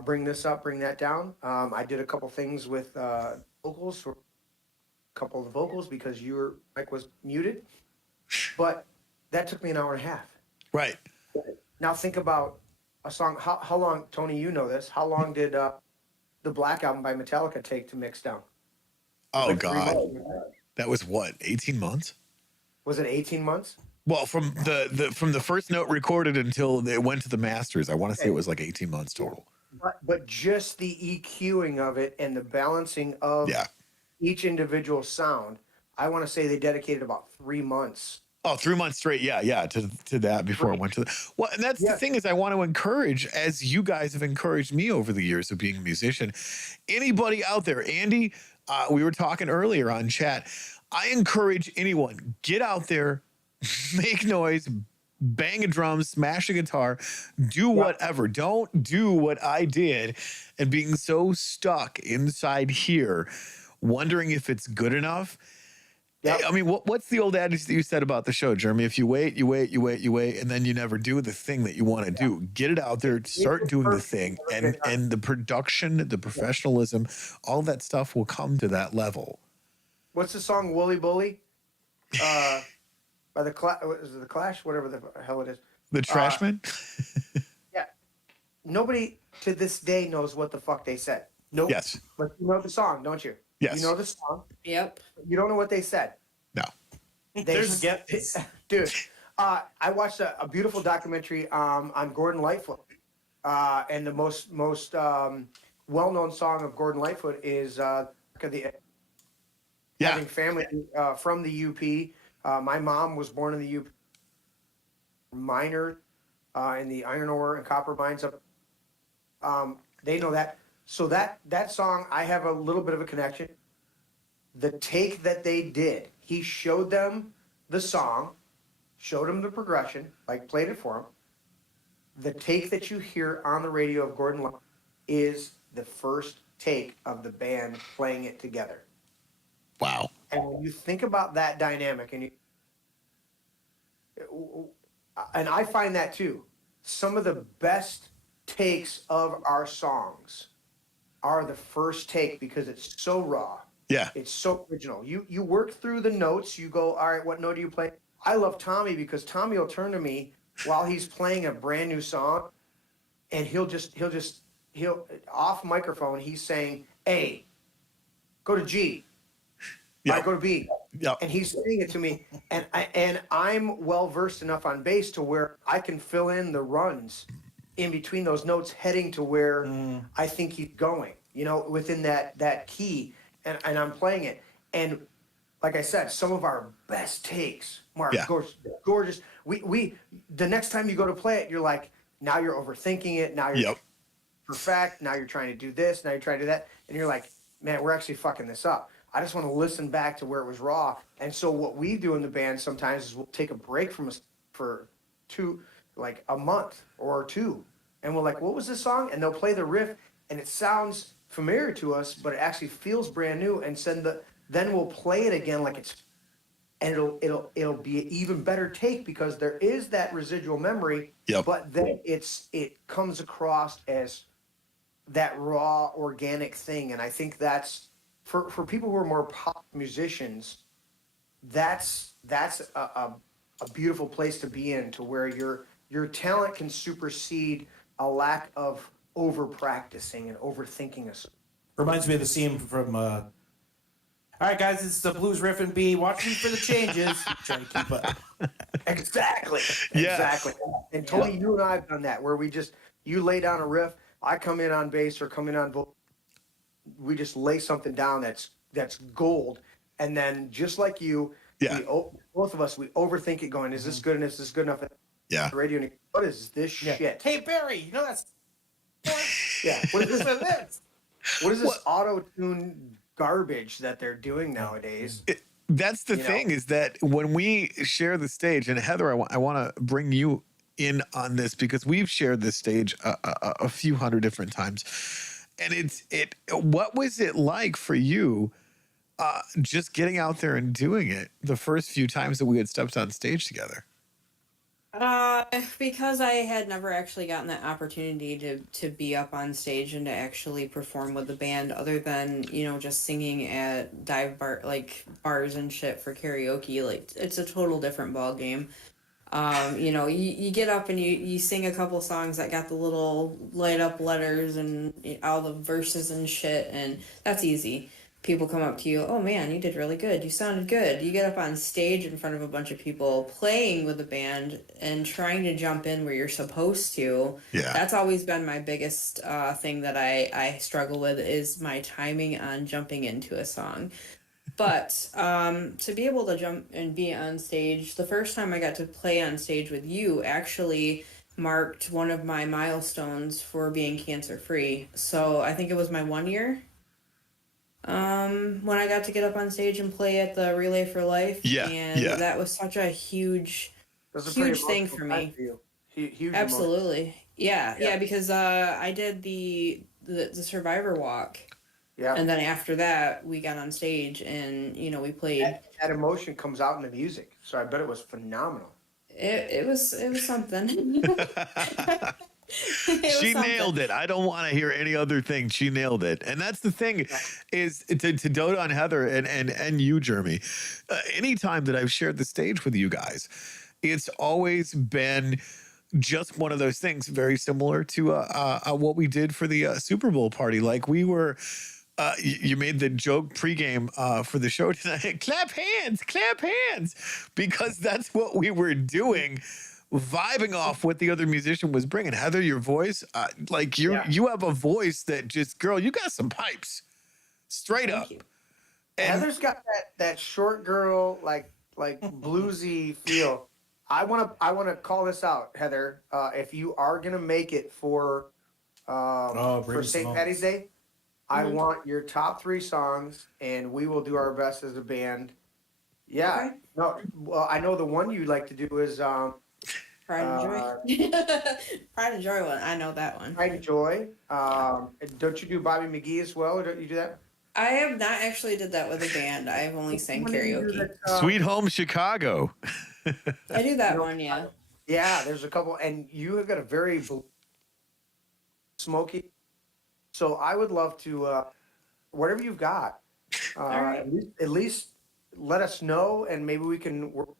bring this up, bring that down. I did a couple things with vocals, a couple of the vocals because your mic was muted, but that took me an hour and a half. Right. Now think about a song. How long, Tony? You know this. How long did the Black Album by Metallica take to mix down? Oh Like 3 God. months. That was what, 18 months? Was it 18 months? Well, from the first note recorded until it went to the masters, I want to say it was like 18 months total. But just the EQing of it and the balancing of each individual sound, I want to say they dedicated about 3 months. Oh, 3 months straight. Yeah. To that before I went to the, well, and that's the thing is I want to encourage, as you guys have encouraged me over the years of being a musician, anybody out there, Andy, we were talking earlier on chat. I encourage anyone, get out there, make noise, bang a drum, smash a guitar, do whatever. Don't do what I did and being so stuck inside here, wondering if it's good enough. Yep. I mean, what's the old adage that you said about the show, Jeremy? If you wait, and then you never do the thing that you want to do. Get it out there, start doing the thing, and the production, the professionalism, all that stuff will come to that level. What's the song "Wooly Bully"? By the the Clash, whatever the hell it is. The Trashmen? Yeah. Nobody to this day knows what the fuck they said. Nope. Yes. But you know the song, don't you? Yes. You know the song. Yep. You don't know what they said. No. There's skeptics. Dude, I watched a beautiful documentary on Gordon Lightfoot, and the most well-known song of Gordon Lightfoot is having family from the UP. My mom was born in the UP, miner in the iron ore and copper mines up. They know that. So that song, I have a little bit of a connection. The take that they did, he showed them the song, showed them the progression, like played it for them. The take that you hear on the radio of Gordon Lightfoot is the first take of the band playing it together. Wow. And when you think about that dynamic, and I find that too, some of the best takes of our songs are the first take because it's so raw. Yeah. It's so original. You work through the notes. You go, all right, what note do you play? I love Tommy because Tommy will turn to me while he's playing a brand new song, and he'll off microphone. He's saying, A, go to G. All right, Yep. go to B. Yep. And he's saying it to me, and I'm well versed enough on bass to where I can fill in the runs in between those notes, heading to where I think he's going. You know, within that key, and I'm playing it. And like I said, some of our best takes, Mark, Yeah. gorgeous. We the next time you go to play it, you're like, now you're overthinking it. Now you're Yep. perfect. Now you're trying to do this. Now you're trying to do that, and you're like, man, we're actually fucking this up. I just want to listen back to where it was raw. And so what we do in the band sometimes is we'll take a break from us for like a month or two, and we're like, what was this song? And they'll play the riff, and it sounds familiar to us, but it actually feels brand new. And then we'll play it again like it's, and it'll be an even better take because there is that residual memory. Yep. But then it comes across as that raw organic thing. And I think that's for people who are more pop musicians, that's a beautiful place to be in, to where your talent can supersede a lack of over practicing and overthinking us. Reminds me of the scene from. All right, guys, it's the blues riff and B. Watch me for the changes. Trying to keep up. Exactly. Yeah. Exactly. And Tony, you and I have done that, where you lay down a riff, I come in on bass or come in on vocal. We just lay something down that's gold, and then just like you, Yeah. both of us, we overthink it, going, is this good enough? Is this good enough? Yeah. The radio, and what is this shit? Hey, Barry, you know that's. Yeah. What is this? this? What is this auto-tune garbage that they're doing nowadays? That's the You know? thing, is that when we share the stage, and Heather, I want to bring you in on this because we've shared this stage a few hundred different times. And what was it like for you just getting out there and doing it the first few times that we had stepped on stage together? Because I had never actually gotten that opportunity to be up on stage and to actually perform with the band, other than, just singing at dive bars and shit for karaoke. Like, it's a total different ball game. You get up and you sing a couple songs that got the little light up letters and all the verses and shit, and that's easy. People come up to you, oh man, you did really good, you sounded good. You get up on stage in front of a bunch of people playing with the band and trying to jump in where you're supposed to. Yeah. That's always been my biggest thing that I struggle with, is my timing on jumping into a song. But to be able to jump and be on stage, the first time I got to play on stage with you actually marked one of my milestones for being cancer free. So I think it was my 1 year when I got to get up on stage and play at the Relay for Life. Yeah, And yeah. that was such a huge thing for me. Huge. Absolutely. Yeah, Yeah. because I did the Survivor walk. Yeah. And then after that, we got on stage and, we played. That emotion comes out in the music. So I bet it was phenomenal. It was something. She nailed it. I don't want to hear any other thing. She nailed it. And that's the thing, is to dote on Heather and you, Jeremy. Anytime that I've shared the stage with you guys, it's always been just one of those things very similar to what we did for the Super Bowl party. Like, we were... you made the joke pregame for the show tonight. Clap hands, because that's what we were doing, vibing off what the other musician was bringing. Heather, your voice, you have a voice that just, girl, you got some pipes, straight Thank up. you. And Heather's got that short girl like bluesy feel. I wanna call this out, Heather. If you are gonna make it for bring St. some Patty's Day, I want your top 3 songs, and we will do our best as a band. Yeah. Okay. No. Well, I know the one you like to do is Pride and Joy. Pride and Joy one. I know that one. Pride and Joy. Don't you do Bobby McGee as well, or don't you do that? I have not actually did that with a band. I've only sang karaoke. Sweet Home Chicago. I do that You know, one, yeah. Yeah, there's a couple, and you have got a very smoky. So I would love to, whatever you've got, right. at least let us know, and maybe we can work.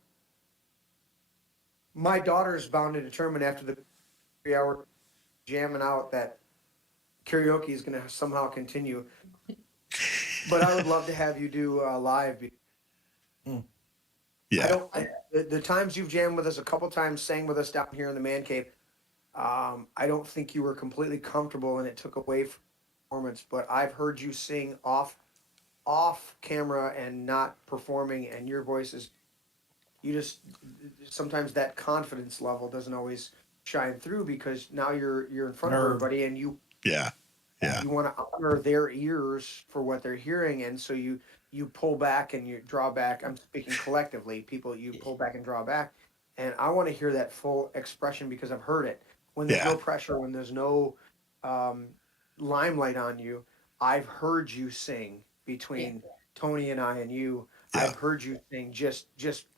My daughter is bound and determined after the 3 hour jamming out that karaoke is going to somehow continue. But I would love to have you do live. I Yeah. don't. The times you've jammed with us, a couple times, sang with us down here in the man cave. I don't think you were completely comfortable, and it took away from performance. But I've heard you sing off camera and not performing, and your voice is. You just sometimes that confidence level doesn't always shine through because now you're in front of Nerd. everybody, and you Yeah. Yeah. you want to honor their ears for what they're hearing, and so you pull back and you draw back. I'm speaking collectively, people. You pull back and draw back, and I want to hear that full expression because I've heard it. When there's Yeah. no pressure, when there's no limelight on you, I've heard you sing between Tony and I and you. Yeah. I've heard you sing just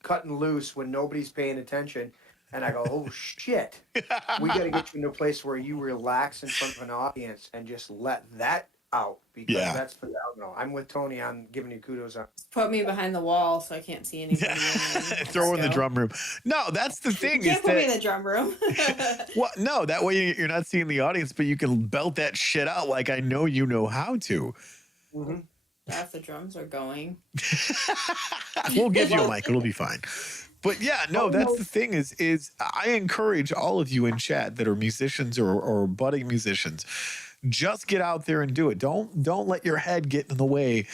cutting loose when nobody's paying attention, and I go, oh shit. We got to get you into a place where you relax in front of an audience and just let that out because Yeah. that's phenomenal. I'm with Tony on giving you kudos on. Put me behind the wall so I can't see anybody. Throw in the drum room. No, that's the You thing. can't Is put me in that the drum room. well, no, that way you're not seeing the audience, but you can belt that shit out like I know you know how to. Mm-hmm. If the drums are going. We'll give you a mic; it'll be fine. But yeah, no, that's the thing is I encourage all of you in chat that are musicians or budding musicians, just get out there and do it. Don't let your head get in the way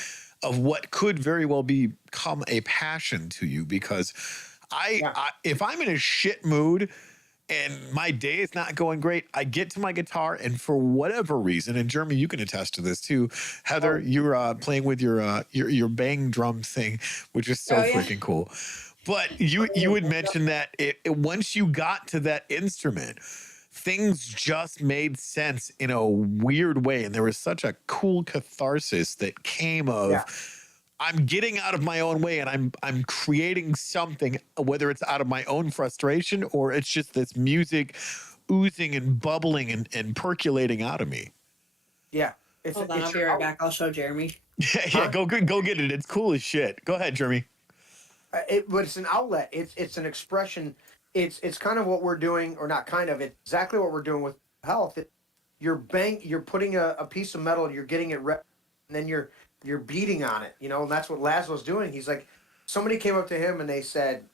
of what could very well become a passion to you because I if I'm in a shit mood and my day is not going great, I get to my guitar and for whatever reason, and Jeremy, you can attest to this too. Heather, you're playing with your bang drum thing, which is so freaking cool. But you would mention that once you got to that instrument, things just made sense in a weird way, and there was such a cool catharsis that came of. I'm getting out of my own way and I'm creating something, whether it's out of my own frustration or it's just this music oozing and bubbling and percolating out of me. Yeah. Hold on, I'll be right back. I'll show Jeremy. Yeah, go get it. It's cool as shit. Go ahead, Jeremy. But it's an outlet. It's an expression. It's kind of what we're doing, or not kind of. It's exactly what we're doing with health. You're putting a piece of metal, you're getting it and then you're beating on it, and that's what Laszlo's doing. He's like, somebody came up to him and they said,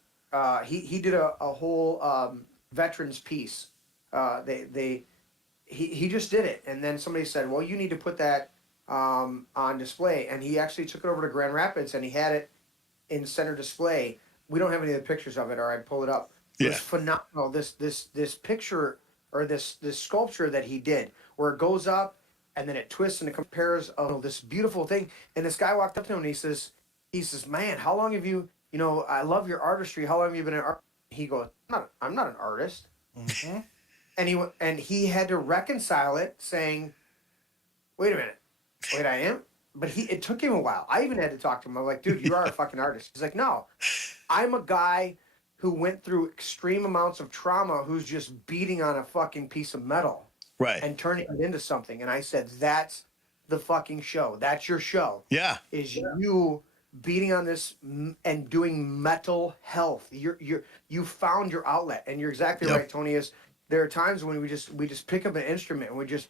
he did a whole veterans piece. He just did it, and then somebody said, well, you need to put that on display, and he actually took it over to Grand Rapids and he had it in center display. We don't have any of the pictures of it, or I'd pull it up. It was phenomenal. This picture or this sculpture that he did, where it goes up and then it twists and it compares this beautiful thing. And this guy walked up to him and he says, man, how long have you, I love your artistry. How long have you been an artist? He goes, I'm not an artist. Mm-hmm. And he had to reconcile it, saying, wait a minute, I am? But it took him a while. I even had to talk to him. I'm like, dude, you are a fucking artist. He's like, no, I'm a guy who went through extreme amounts of trauma who's just beating on a fucking piece of metal. Right. And turning it into something. And I said, that's the fucking show. That's your show. Yeah. Is you beating on this and doing mental health. You found your outlet. And you're exactly right, Tony. There are times when we just pick up an instrument and we're just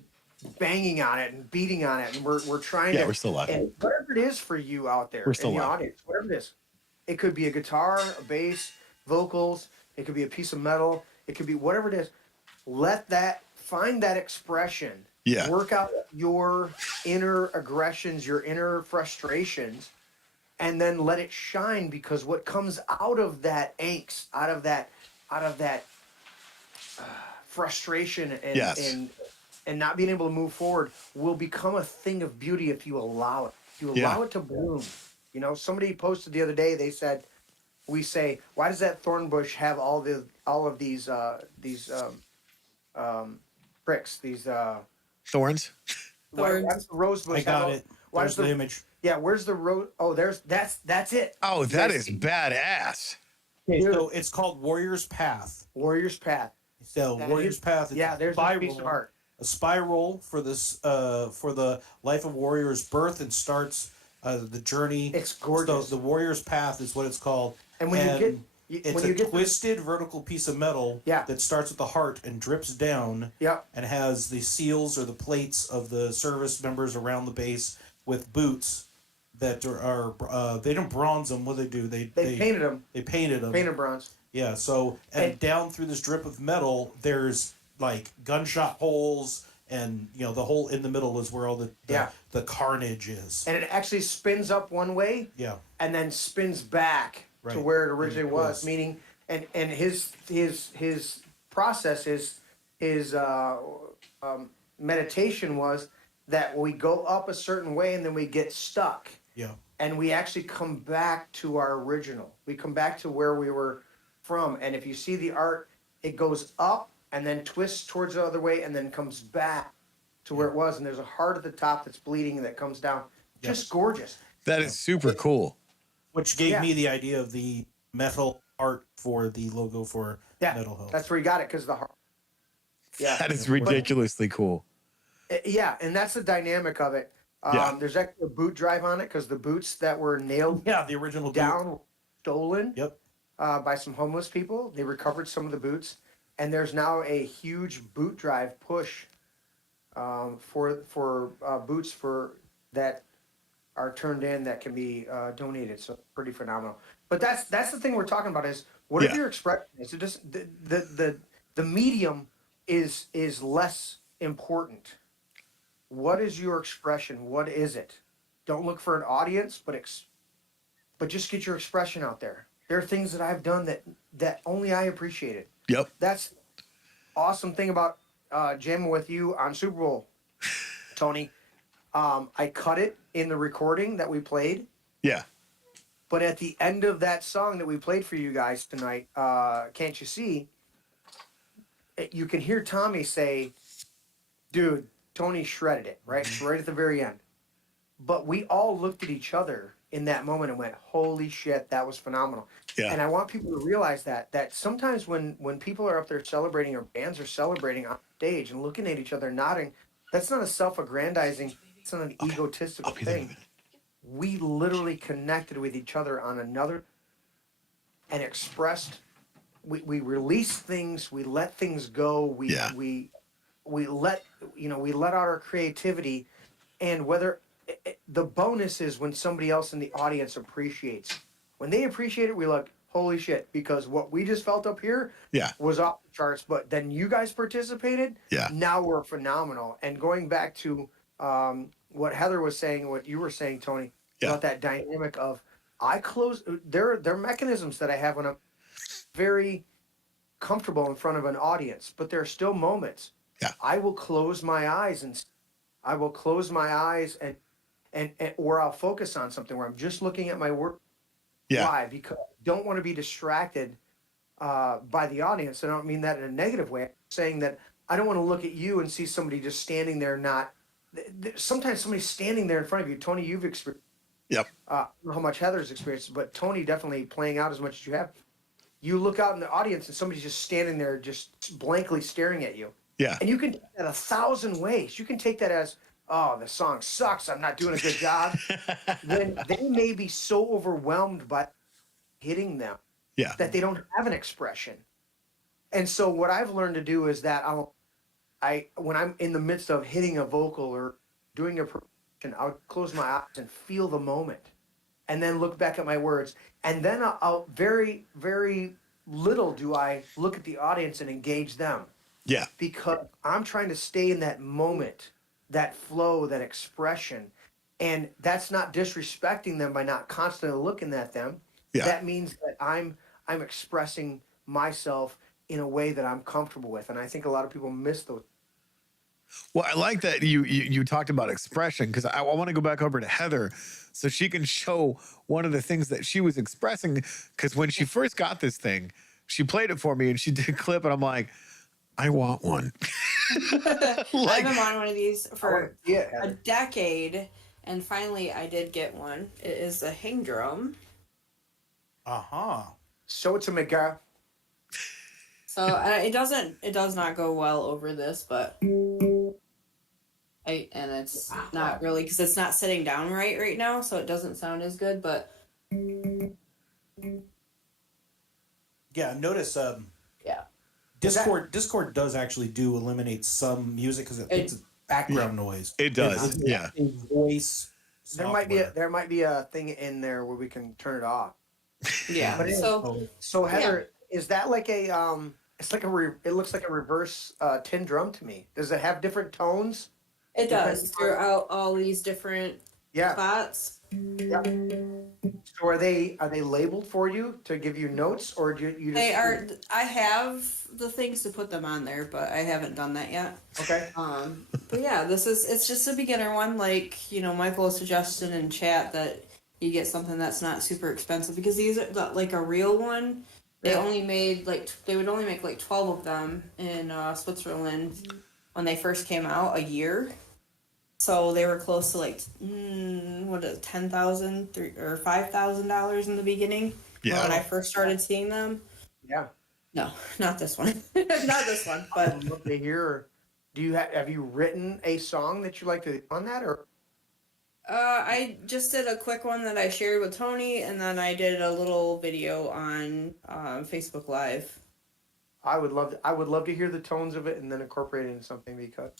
banging on it and beating on it, and we're trying to. We're still live. And whatever it is for you out there in the audience, whatever it is, it could be a guitar, a bass, vocals. It could be a piece of metal. It could be whatever it is. Find that expression. Yeah. Work out your inner aggressions, your inner frustrations, and then let it shine, because what comes out of that angst, out of that frustration and not being able to move forward will become a thing of beauty if you allow it. If you allow it to bloom. Somebody posted the other day, they said, we say, why does that thorn bush have all of these pricks, these thorns? Why does the rose bush I got it. Why There's does the image. Yeah, where's the road? Oh, that's it. Oh, that Yes. is badass. Okay, Dude. so it's called Warrior's Path. Warrior's Path. So That Warrior's is- Path. It's yeah, a there's a piece of art. A spiral for this for the life of Warrior's birth and starts the journey. It's gorgeous. So the Warrior's Path is what it's called. And when it's when a you get twisted vertical piece of metal Yeah. that starts at the heart and drips down. Yep. And has the seals or the plates of the service members around the base with boots that are they don't bronze them. What do? They painted them. They painted them. Painted bronze. Yeah, so and And- down through this drip of metal, there's like gunshot holes, and the hole in the middle is where all the carnage is. And it actually spins up one way Yeah, and then spins back to Right. where it originally It was. was. Meaning, and his process his meditation was that we go up a certain way and then we get stuck. yeah, And we actually come back to our original. We come back to where we were from. And if you see the art, it goes up and then twists towards the other way and then comes back to where it was. And there's a heart at the top that's bleeding that comes down. Just gorgeous. That is super cool. which gave Yeah. me the idea of the metal art for the logo for Yeah, Metal Health. that's where you got it because the heart. Yeah, That is ridiculously cool. yeah, and that's the dynamic of it. Yeah. There's actually a boot drive on it because the boots that were nailed yeah, the original boot. down were stolen. Yep. By some homeless people. They recovered some of the boots, and there's now a huge boot drive push for boots for that are turned in that can be donated. So pretty phenomenal. But that's the thing we're talking about is whatever Yeah. your expression is. It just the medium is less important. What is your expression? What is it? Don't look for an audience, but just get your expression out there. There are things that I've done that only I appreciated. Yep. That's awesome thing about jamming with you on Super Bowl, Tony. I cut it in the recording that we played, Yeah. but at the end of that song that we played for you guys tonight, Can't You See? You can hear Tommy say, dude, Tony shredded it, right? Right at the very end. But we all looked at each other in that moment and went, holy shit, that was phenomenal. Yeah. And I want people to realize that sometimes when people are up there celebrating or bands are celebrating on stage and looking at each other nodding, that's not a self-aggrandizing, it's not an egotistical I'll be there in a thing. minute. We literally connected with each other on another and expressed, we released things, we let things go, we let out our creativity, and whether the bonus is when somebody else in the audience appreciates. When they appreciate it, we look, holy shit, because what we just felt up here Yeah. was off the charts, but then you guys participated. Yeah. Now we're phenomenal. And going back to what Heather was saying, what you were saying, Tony, Yeah. about that dynamic of I close. There are mechanisms that I have when I'm very comfortable in front of an audience, but there are still moments. Yeah. I will close my eyes and or I'll focus on something where I'm just looking at my work. Yeah. Why? Because I don't want to be distracted by the audience. I don't mean that in a negative way. I'm saying that I don't want to look at you and see somebody just standing there sometimes somebody's standing there in front of you. Tony, you've experienced, Yep. I don't know how much Heather's experienced, but Tony definitely playing out as much as you have. You look out in the audience and somebody's just standing there just blankly staring at you. Yeah. And you can take that 1,000 ways. You can take that as, oh, the song sucks, I'm not doing a good job. Then they may be so overwhelmed by hitting them Yeah. that they don't have an expression. And so what I've learned to do is that when I'm in the midst of hitting a vocal or doing a production, I'll close my eyes and feel the moment, and then look back at my words, and then I'll very, very little do I look at the audience and engage them, Yeah. because I'm trying to stay in that moment, that flow, that expression, and that's not disrespecting them by not constantly looking at them. Yeah. That means that I'm expressing myself in a way that I'm comfortable with, and I think a lot of people miss those. Well, I like that you talked about expression, because I want to go back over to Heather so she can show one of the things that she was expressing. Because when she first got this thing, she played it for me and she did a clip, and I'm like, I want one. I've been on one of these for Yeah, a decade. And finally, I did get one. It is a hang drum. So it's a McGraw. So it does not go well over this, but it's not really because it's not sitting down right now, so it doesn't sound as good. But Yeah, notice yeah, Discord does actually do eliminate some music because it's background noise. It does. It's Yeah. a voice. There might be a thing in there where we can turn it off. yeah. But So So Heather, is that like a it's like it looks like a reverse tin drum to me. Does it have different tones? it does throughout all these different Yeah. spots. Yeah. So are they labeled for you to give you notes, or do you just They are. I have the things to put them on there, but I haven't done that yet. Okay. But yeah, it's just a beginner one. Like, Michael suggested in chat that you get something that's not super expensive because these are like a real one. They Yeah. only made they would only make like 12 of them in Switzerland when they first came out a year. So they were close to like $10,000 or $5,000 in the beginning. Yeah. When I first started seeing them. Yeah. No, not this one. Not this one. But I'd love to hear. Do you have you written a song that you like to on that, or I just did a quick one that I shared with Tony, and then I did a little video on Facebook Live. I would love to hear the tones of it and then incorporate it into something because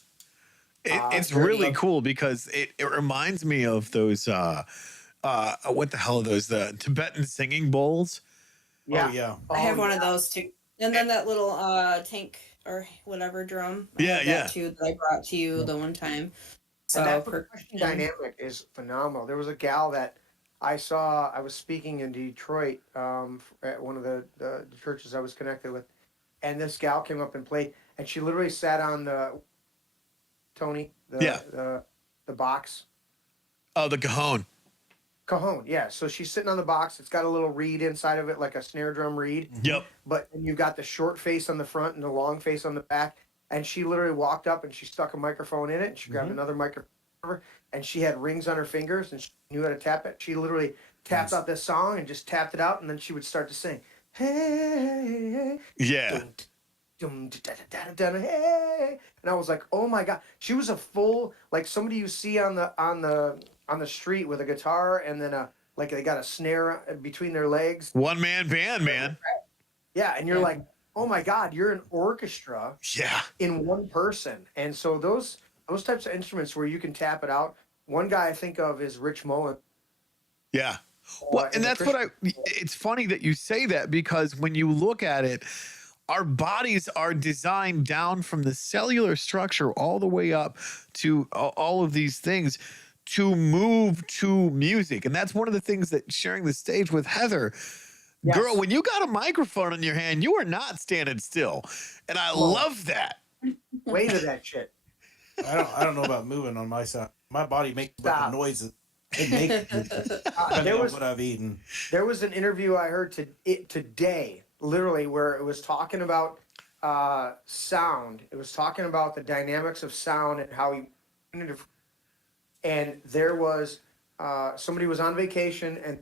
It's very really much. cool because it reminds me of those what the hell are those, the Tibetan singing bowls? yeah. Oh yeah. I have Oh, one of those too. And then that little tank or whatever drum. I Yeah, have yeah. that too that I brought to you the one time. So And that percussion dynamic is phenomenal. There was a gal that I saw. I was speaking in Detroit at one of the churches I was connected with, and this gal came up and played, and she literally sat on the Yeah. the box Oh, the cajon. cajon. Yeah, so she's sitting on the box. It's got a little reed inside of it, like a snare drum reed. Yep. But you've got the short face on the front and the long face on the back. And she literally walked up and she stuck a microphone in it. And she grabbed another microphone, and she had rings on her fingers and she knew how to tap it. She literally tapped out this song and just tapped it out, and then she would start to sing. Hey, Yeah. hey, and I was like, oh my god, she was a full like somebody you see on the street with a guitar and then like they got a snare between their legs. One man band, man. Yeah, and you're like, oh my god, you're an orchestra Yeah. in one person. And so those types of instruments where you can tap it out. One guy I think of is Rich Mullen. Yeah. Well, in and the that's what Christian- it's funny that you say that because when you look at it, our bodies are designed down from the cellular structure all the way up to all of these things to move to music. And that's one of the things that sharing the stage with Heather, Yes. girl, when you got a microphone in your hand, you are not standing still. And I love that. Way to that shit. I don't know about moving on my side. My body makes a bunch Stop. of noises. It makes There was what I've eaten. There was an interview I heard today, literally, where it was talking about sound. It was talking about the dynamics of sound and how he. And there was somebody was on vacation and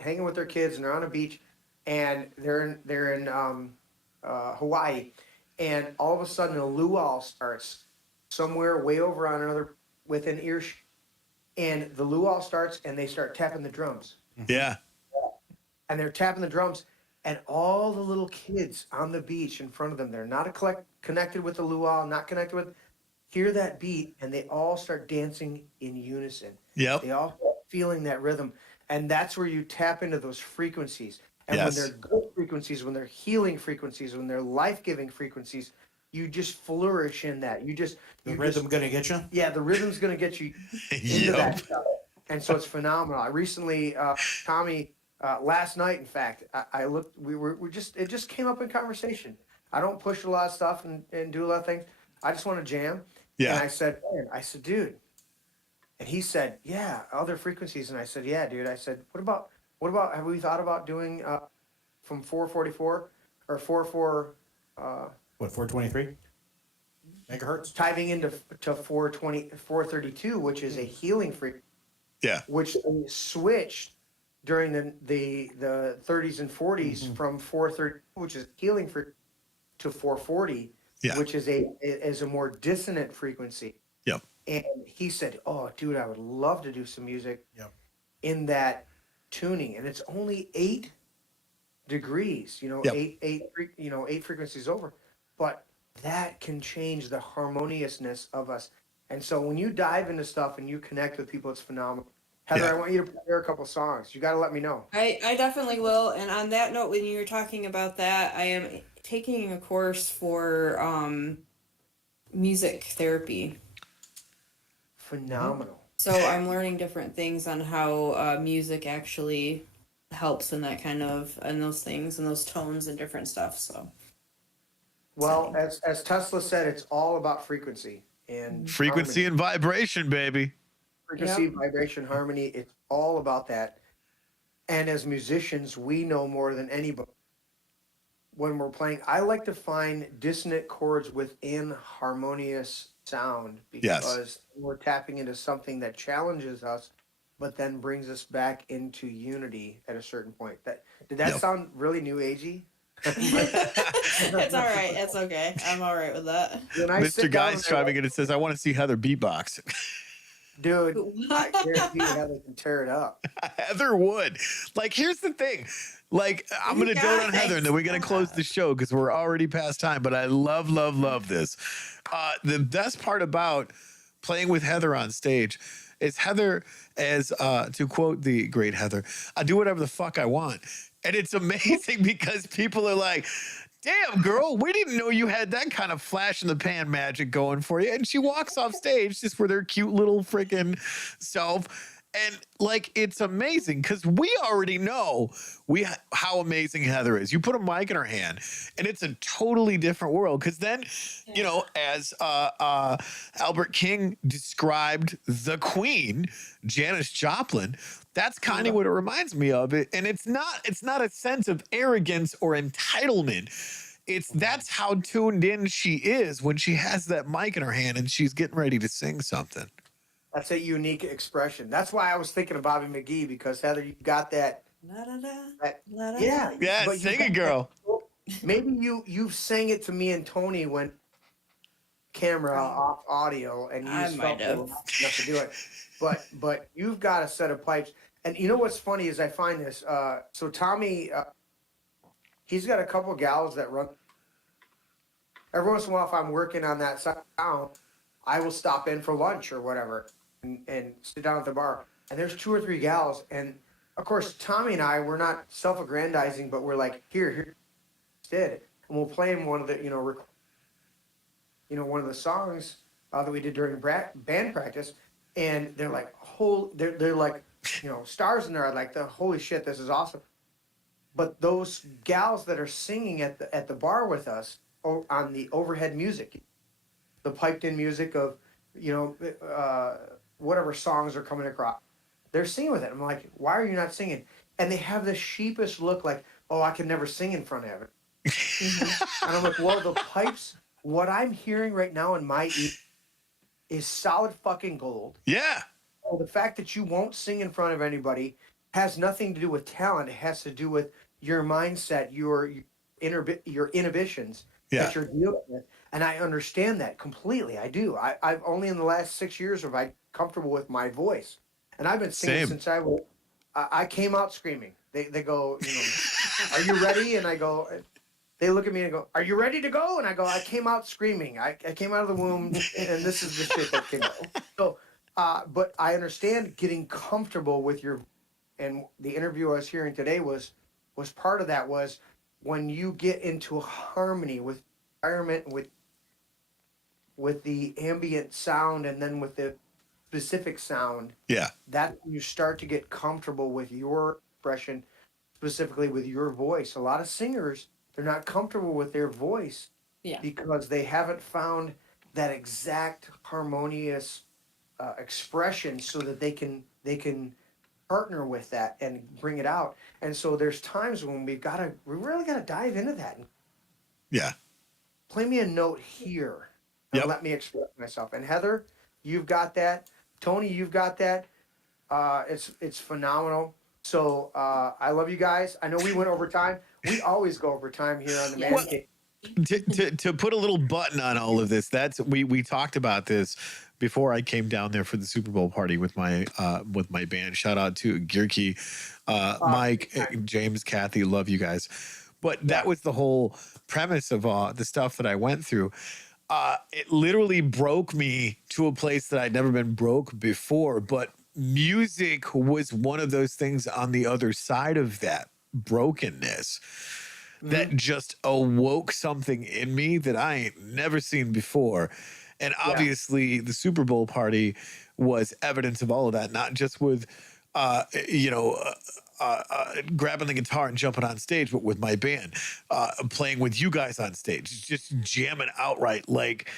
hanging with their kids, and they're on a beach, and they're in Hawaii, and all of a sudden a luau starts somewhere way over on another within earshot, and the luau starts, and they start tapping the drums. Yeah. And they're tapping the drums, and all the little kids on the beach in front of them, they're not connected with the luau, not connected with, hear that beat, and they all start dancing in unison. Yep. They all start feeling that rhythm, and that's where you tap into those frequencies. And Yes. when they're good frequencies, when they're healing frequencies, when they're life-giving frequencies, you just flourish in that. The rhythm gonna get you. Yeah, the rhythm's gonna get you into Yep. that stuff. And so it's phenomenal. I recently, Tommy, last night, in fact, I looked. It just came up in conversation. I don't push a lot of stuff and do a lot of things. I just want to jam. Yeah. And I said, dude. And he said, yeah, other frequencies. And I said, yeah, dude. I said, what about? Have we thought about doing from 444 or 44? What, 423 megahertz? Diving into to 432, which is a healing frequency. Yeah. which they switched during the 30s and 40s from 430, which is healing for, to 440, Yeah. which is a more dissonant frequency. Yep. And he said, "Oh, dude, I would love to do some music Yep. in that tuning." And it's only 8 degrees, Yep. eight frequencies over, but that can change the harmoniousness of us. And so when you dive into stuff and you connect with people, it's phenomenal. Heather, Yeah. I want you to prepare a couple songs. You got to let me know. I definitely will. And on that note, when you were talking about that, I am taking a course for music therapy. Phenomenal. So I'm learning different things on how music actually helps in that kind of, and those things and those tones and different stuff. So Well, as Tesla said, it's all about frequency and Frequency harmony. and vibration, baby. Frequency, Yep. vibration, harmony. It's all about that. And as musicians, we know more than anybody. When we're playing, I like to find dissonant chords within harmonious sound because we're tapping into something that challenges us, but then brings us back into unity at a certain point. Did that Yep. sound really new agey? it's all right. It's okay. I'm all right with that. When I Mr. sit down Guy's and I driving it. It says, I want to see Heather beatbox. dude, I guarantee you Heather can tear it up. Heather would. Like, here's the thing. Like, I'm going to dote on Heather and then we're going to close the show because we're already past time. But I love, love, love this. The best part about playing with Heather on stage is Heather, as to quote the great Heather, I do whatever the fuck I want. And it's amazing because people are like, damn, girl, we didn't know you had that kind of flash in the pan magic going for you. And she walks off stage just with her cute little freaking self. And like, it's amazing because we already know how amazing Heather is. You put a mic in her hand and it's a totally different world. Because then, you know, as Albert King described the Queen, Janis Joplin, that's kind of what it reminds me of. And it's not a sense of arrogance or entitlement. That's how tuned in she is when she has that mic in her hand and she's getting ready to sing something. That's a unique expression. That's why I was thinking of Bobby McGee, because Heather, you got that. Yeah, Yeah, but you sing got it, girl. Maybe you sang it to me and Tony when camera off audio, and you I just might felt have. enough to do it. But you've got a set of pipes, and you know what's funny is I find this. So Tommy, he's got a couple gals that run. Every once in a while, if I'm working on that sound, I will stop in for lunch or whatever and sit down at the bar. And there's 2 or 3 gals. And of course, Tommy and I, we're not self-aggrandizing, but we're like, here, did. And we'll play him one of the, one of the songs that we did during band practice. And they're like, they're like, stars in there. Like, holy shit, this is awesome. But those gals that are singing at the bar with us on the overhead music, the piped in music of, whatever songs are coming across, they're singing with it. I'm like, why are you not singing? And they have this sheepish look like, oh, I can never sing in front of it. And I'm like, well, the pipes, what I'm hearing right now in my ear is solid fucking gold. Yeah. So the fact that you won't sing in front of anybody has nothing to do with talent. It has to do with your mindset, your inhibitions that you're dealing with. And I understand that completely. I do. I've only in the last 6 years have I comfortable with my voice. And I've been singing since I came out screaming. They go, are you ready? And I go, they look at me and go, are you ready to go? And I go, I came out screaming. I came out of the womb and this is the shit that came out. So, but I understand getting comfortable with your, and the interview I was hearing today was part of that, was when you get into harmony with environment, with the ambient sound, and then with the specific sound. Yeah. That you start to get comfortable with your expression, specifically with your voice. A lot of singers, they're not comfortable with their voice because they haven't found that exact harmonious expression so that they can partner with that and bring it out. And so there's times when we really gotta dive into that. Yeah. Play me a note here and let me express myself. And Heather, you've got that. Tony, you've got that. It's phenomenal. So I love you guys. I know we went over time. We always go over time here on the Man Well, Cave. to put a little button on all of this, that's we talked about this before I came down there for the Super Bowl party with my band. Shout out to Gearkey, Mike, James, Kathy, love you guys. But that was the whole premise of the stuff that I went through. It literally broke me to a place that I'd never been broke before. But music was one of those things on the other side of that brokenness that just awoke something in me that I ain't never seen before. And obviously the Super Bowl party was evidence of all of that, not just with, grabbing the guitar and jumping on stage, but with my band, playing with you guys on stage, just jamming outright. Like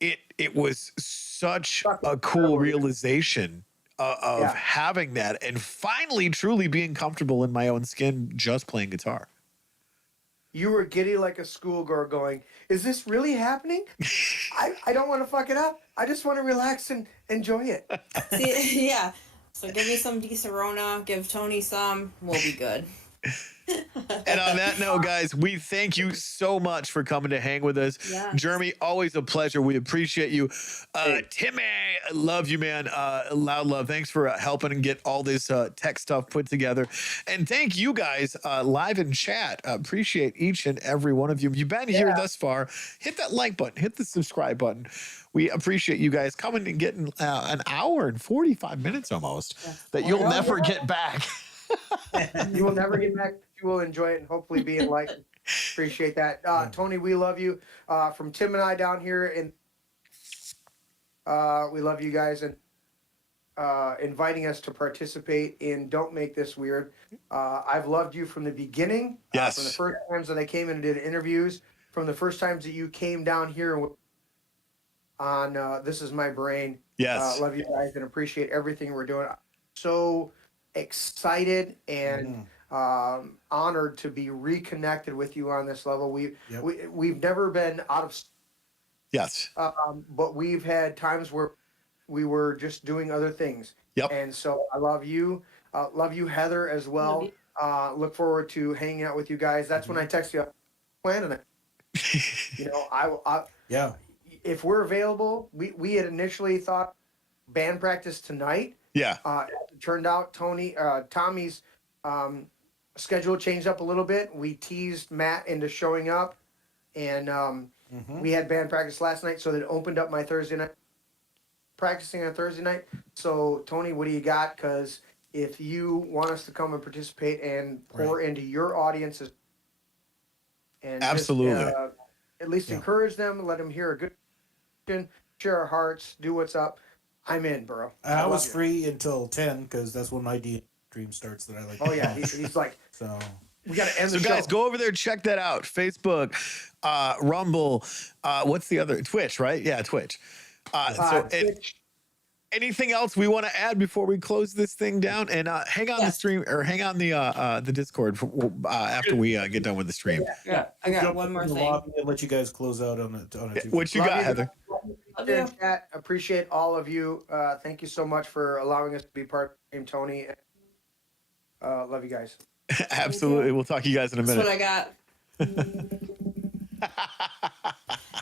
it was such a cool realization of having that and finally truly being comfortable in my own skin, just playing guitar. You were giddy like a schoolgirl going, is this really happening? I don't want to fuck it up. I just want to relax and enjoy it. See, yeah. So give me some Di-Serona, give Tony some, we'll be good. And on that note, guys, we thank you so much for coming to hang with us. Yes. Jeremy, always a pleasure. We appreciate you. Timmy, I love you, man. Loud love. Thanks for helping and get all this tech stuff put together. And thank you guys live in chat. Appreciate each and every one of you. If you've been here thus far, hit that like button, hit the subscribe button. We appreciate you guys coming and getting an hour and 45 minutes almost that you'll never get back. You will never get back. You will enjoy it and hopefully be enlightened. Appreciate that. Tony, we love you. From Tim and I down here, and we love you guys and inviting us to participate in Don't Make This Weird. I've loved you from the beginning. Yes. From the first times that I came in and did interviews, from the first times that you came down here on This Is My Brain. Yes. Love you guys and appreciate everything we're doing. So excited and honored to be reconnected with you on this level. We've never been out of, Yes. but we've had times where we were just doing other things. Yep. And so I love you, Heather, as well. Look forward to hanging out with you guys. That's when I text you, planning it. You know, I if we're available, we had initially thought band practice tonight. Yeah. It turned out Tommy's schedule changed up a little bit. We teased Matt into showing up, and we had band practice last night, so that opened up my Thursday night, practicing on Thursday night. So, Tony, what do you got? Because if you want us to come and participate and pour into your audiences, and absolutely, just, at least encourage them, let them hear a good, share our hearts, do what's up. I'm in, bro. I was free until 10 because that's when my dream starts that I like. Oh yeah, he's like, so we got to end the show. So guys, go over there, check that out. Facebook, Rumble, what's the other? Twitch, right? Yeah, Twitch. Twitch. Anything else we want to add before we close this thing down? And hang on the stream, or hang on the Discord after we get done with the stream. Yeah, I got one more thing. And let you guys close out on it. What you got, Heather? Love you. Chat. Appreciate all of you. Thank you so much for allowing us to be part of Team Tony. Love you guys. Absolutely. We'll talk to you guys in a That's minute. what I got.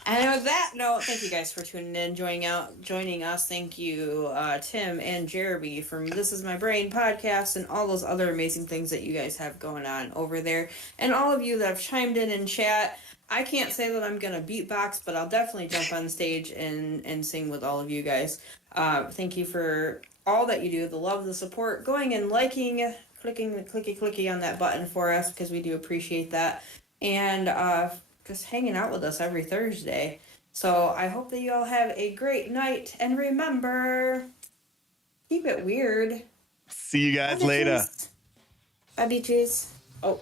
And with that note, thank you guys for tuning in, joining us. Thank you, Tim and Jeremy from This Is My Brain podcast and all those other amazing things that you guys have going on over there. And all of you that have chimed in chat. I can't say that I'm going to beatbox, but I'll definitely jump on stage and sing with all of you guys. Thank you for all that you do, the love, the support, going and liking, clicking the clicky on that button for us, because we do appreciate that. And just hanging out with us every Thursday. So I hope that you all have a great night. And remember, keep it weird. See you guys Bye, later. bitches. Bye, bitches. Oh.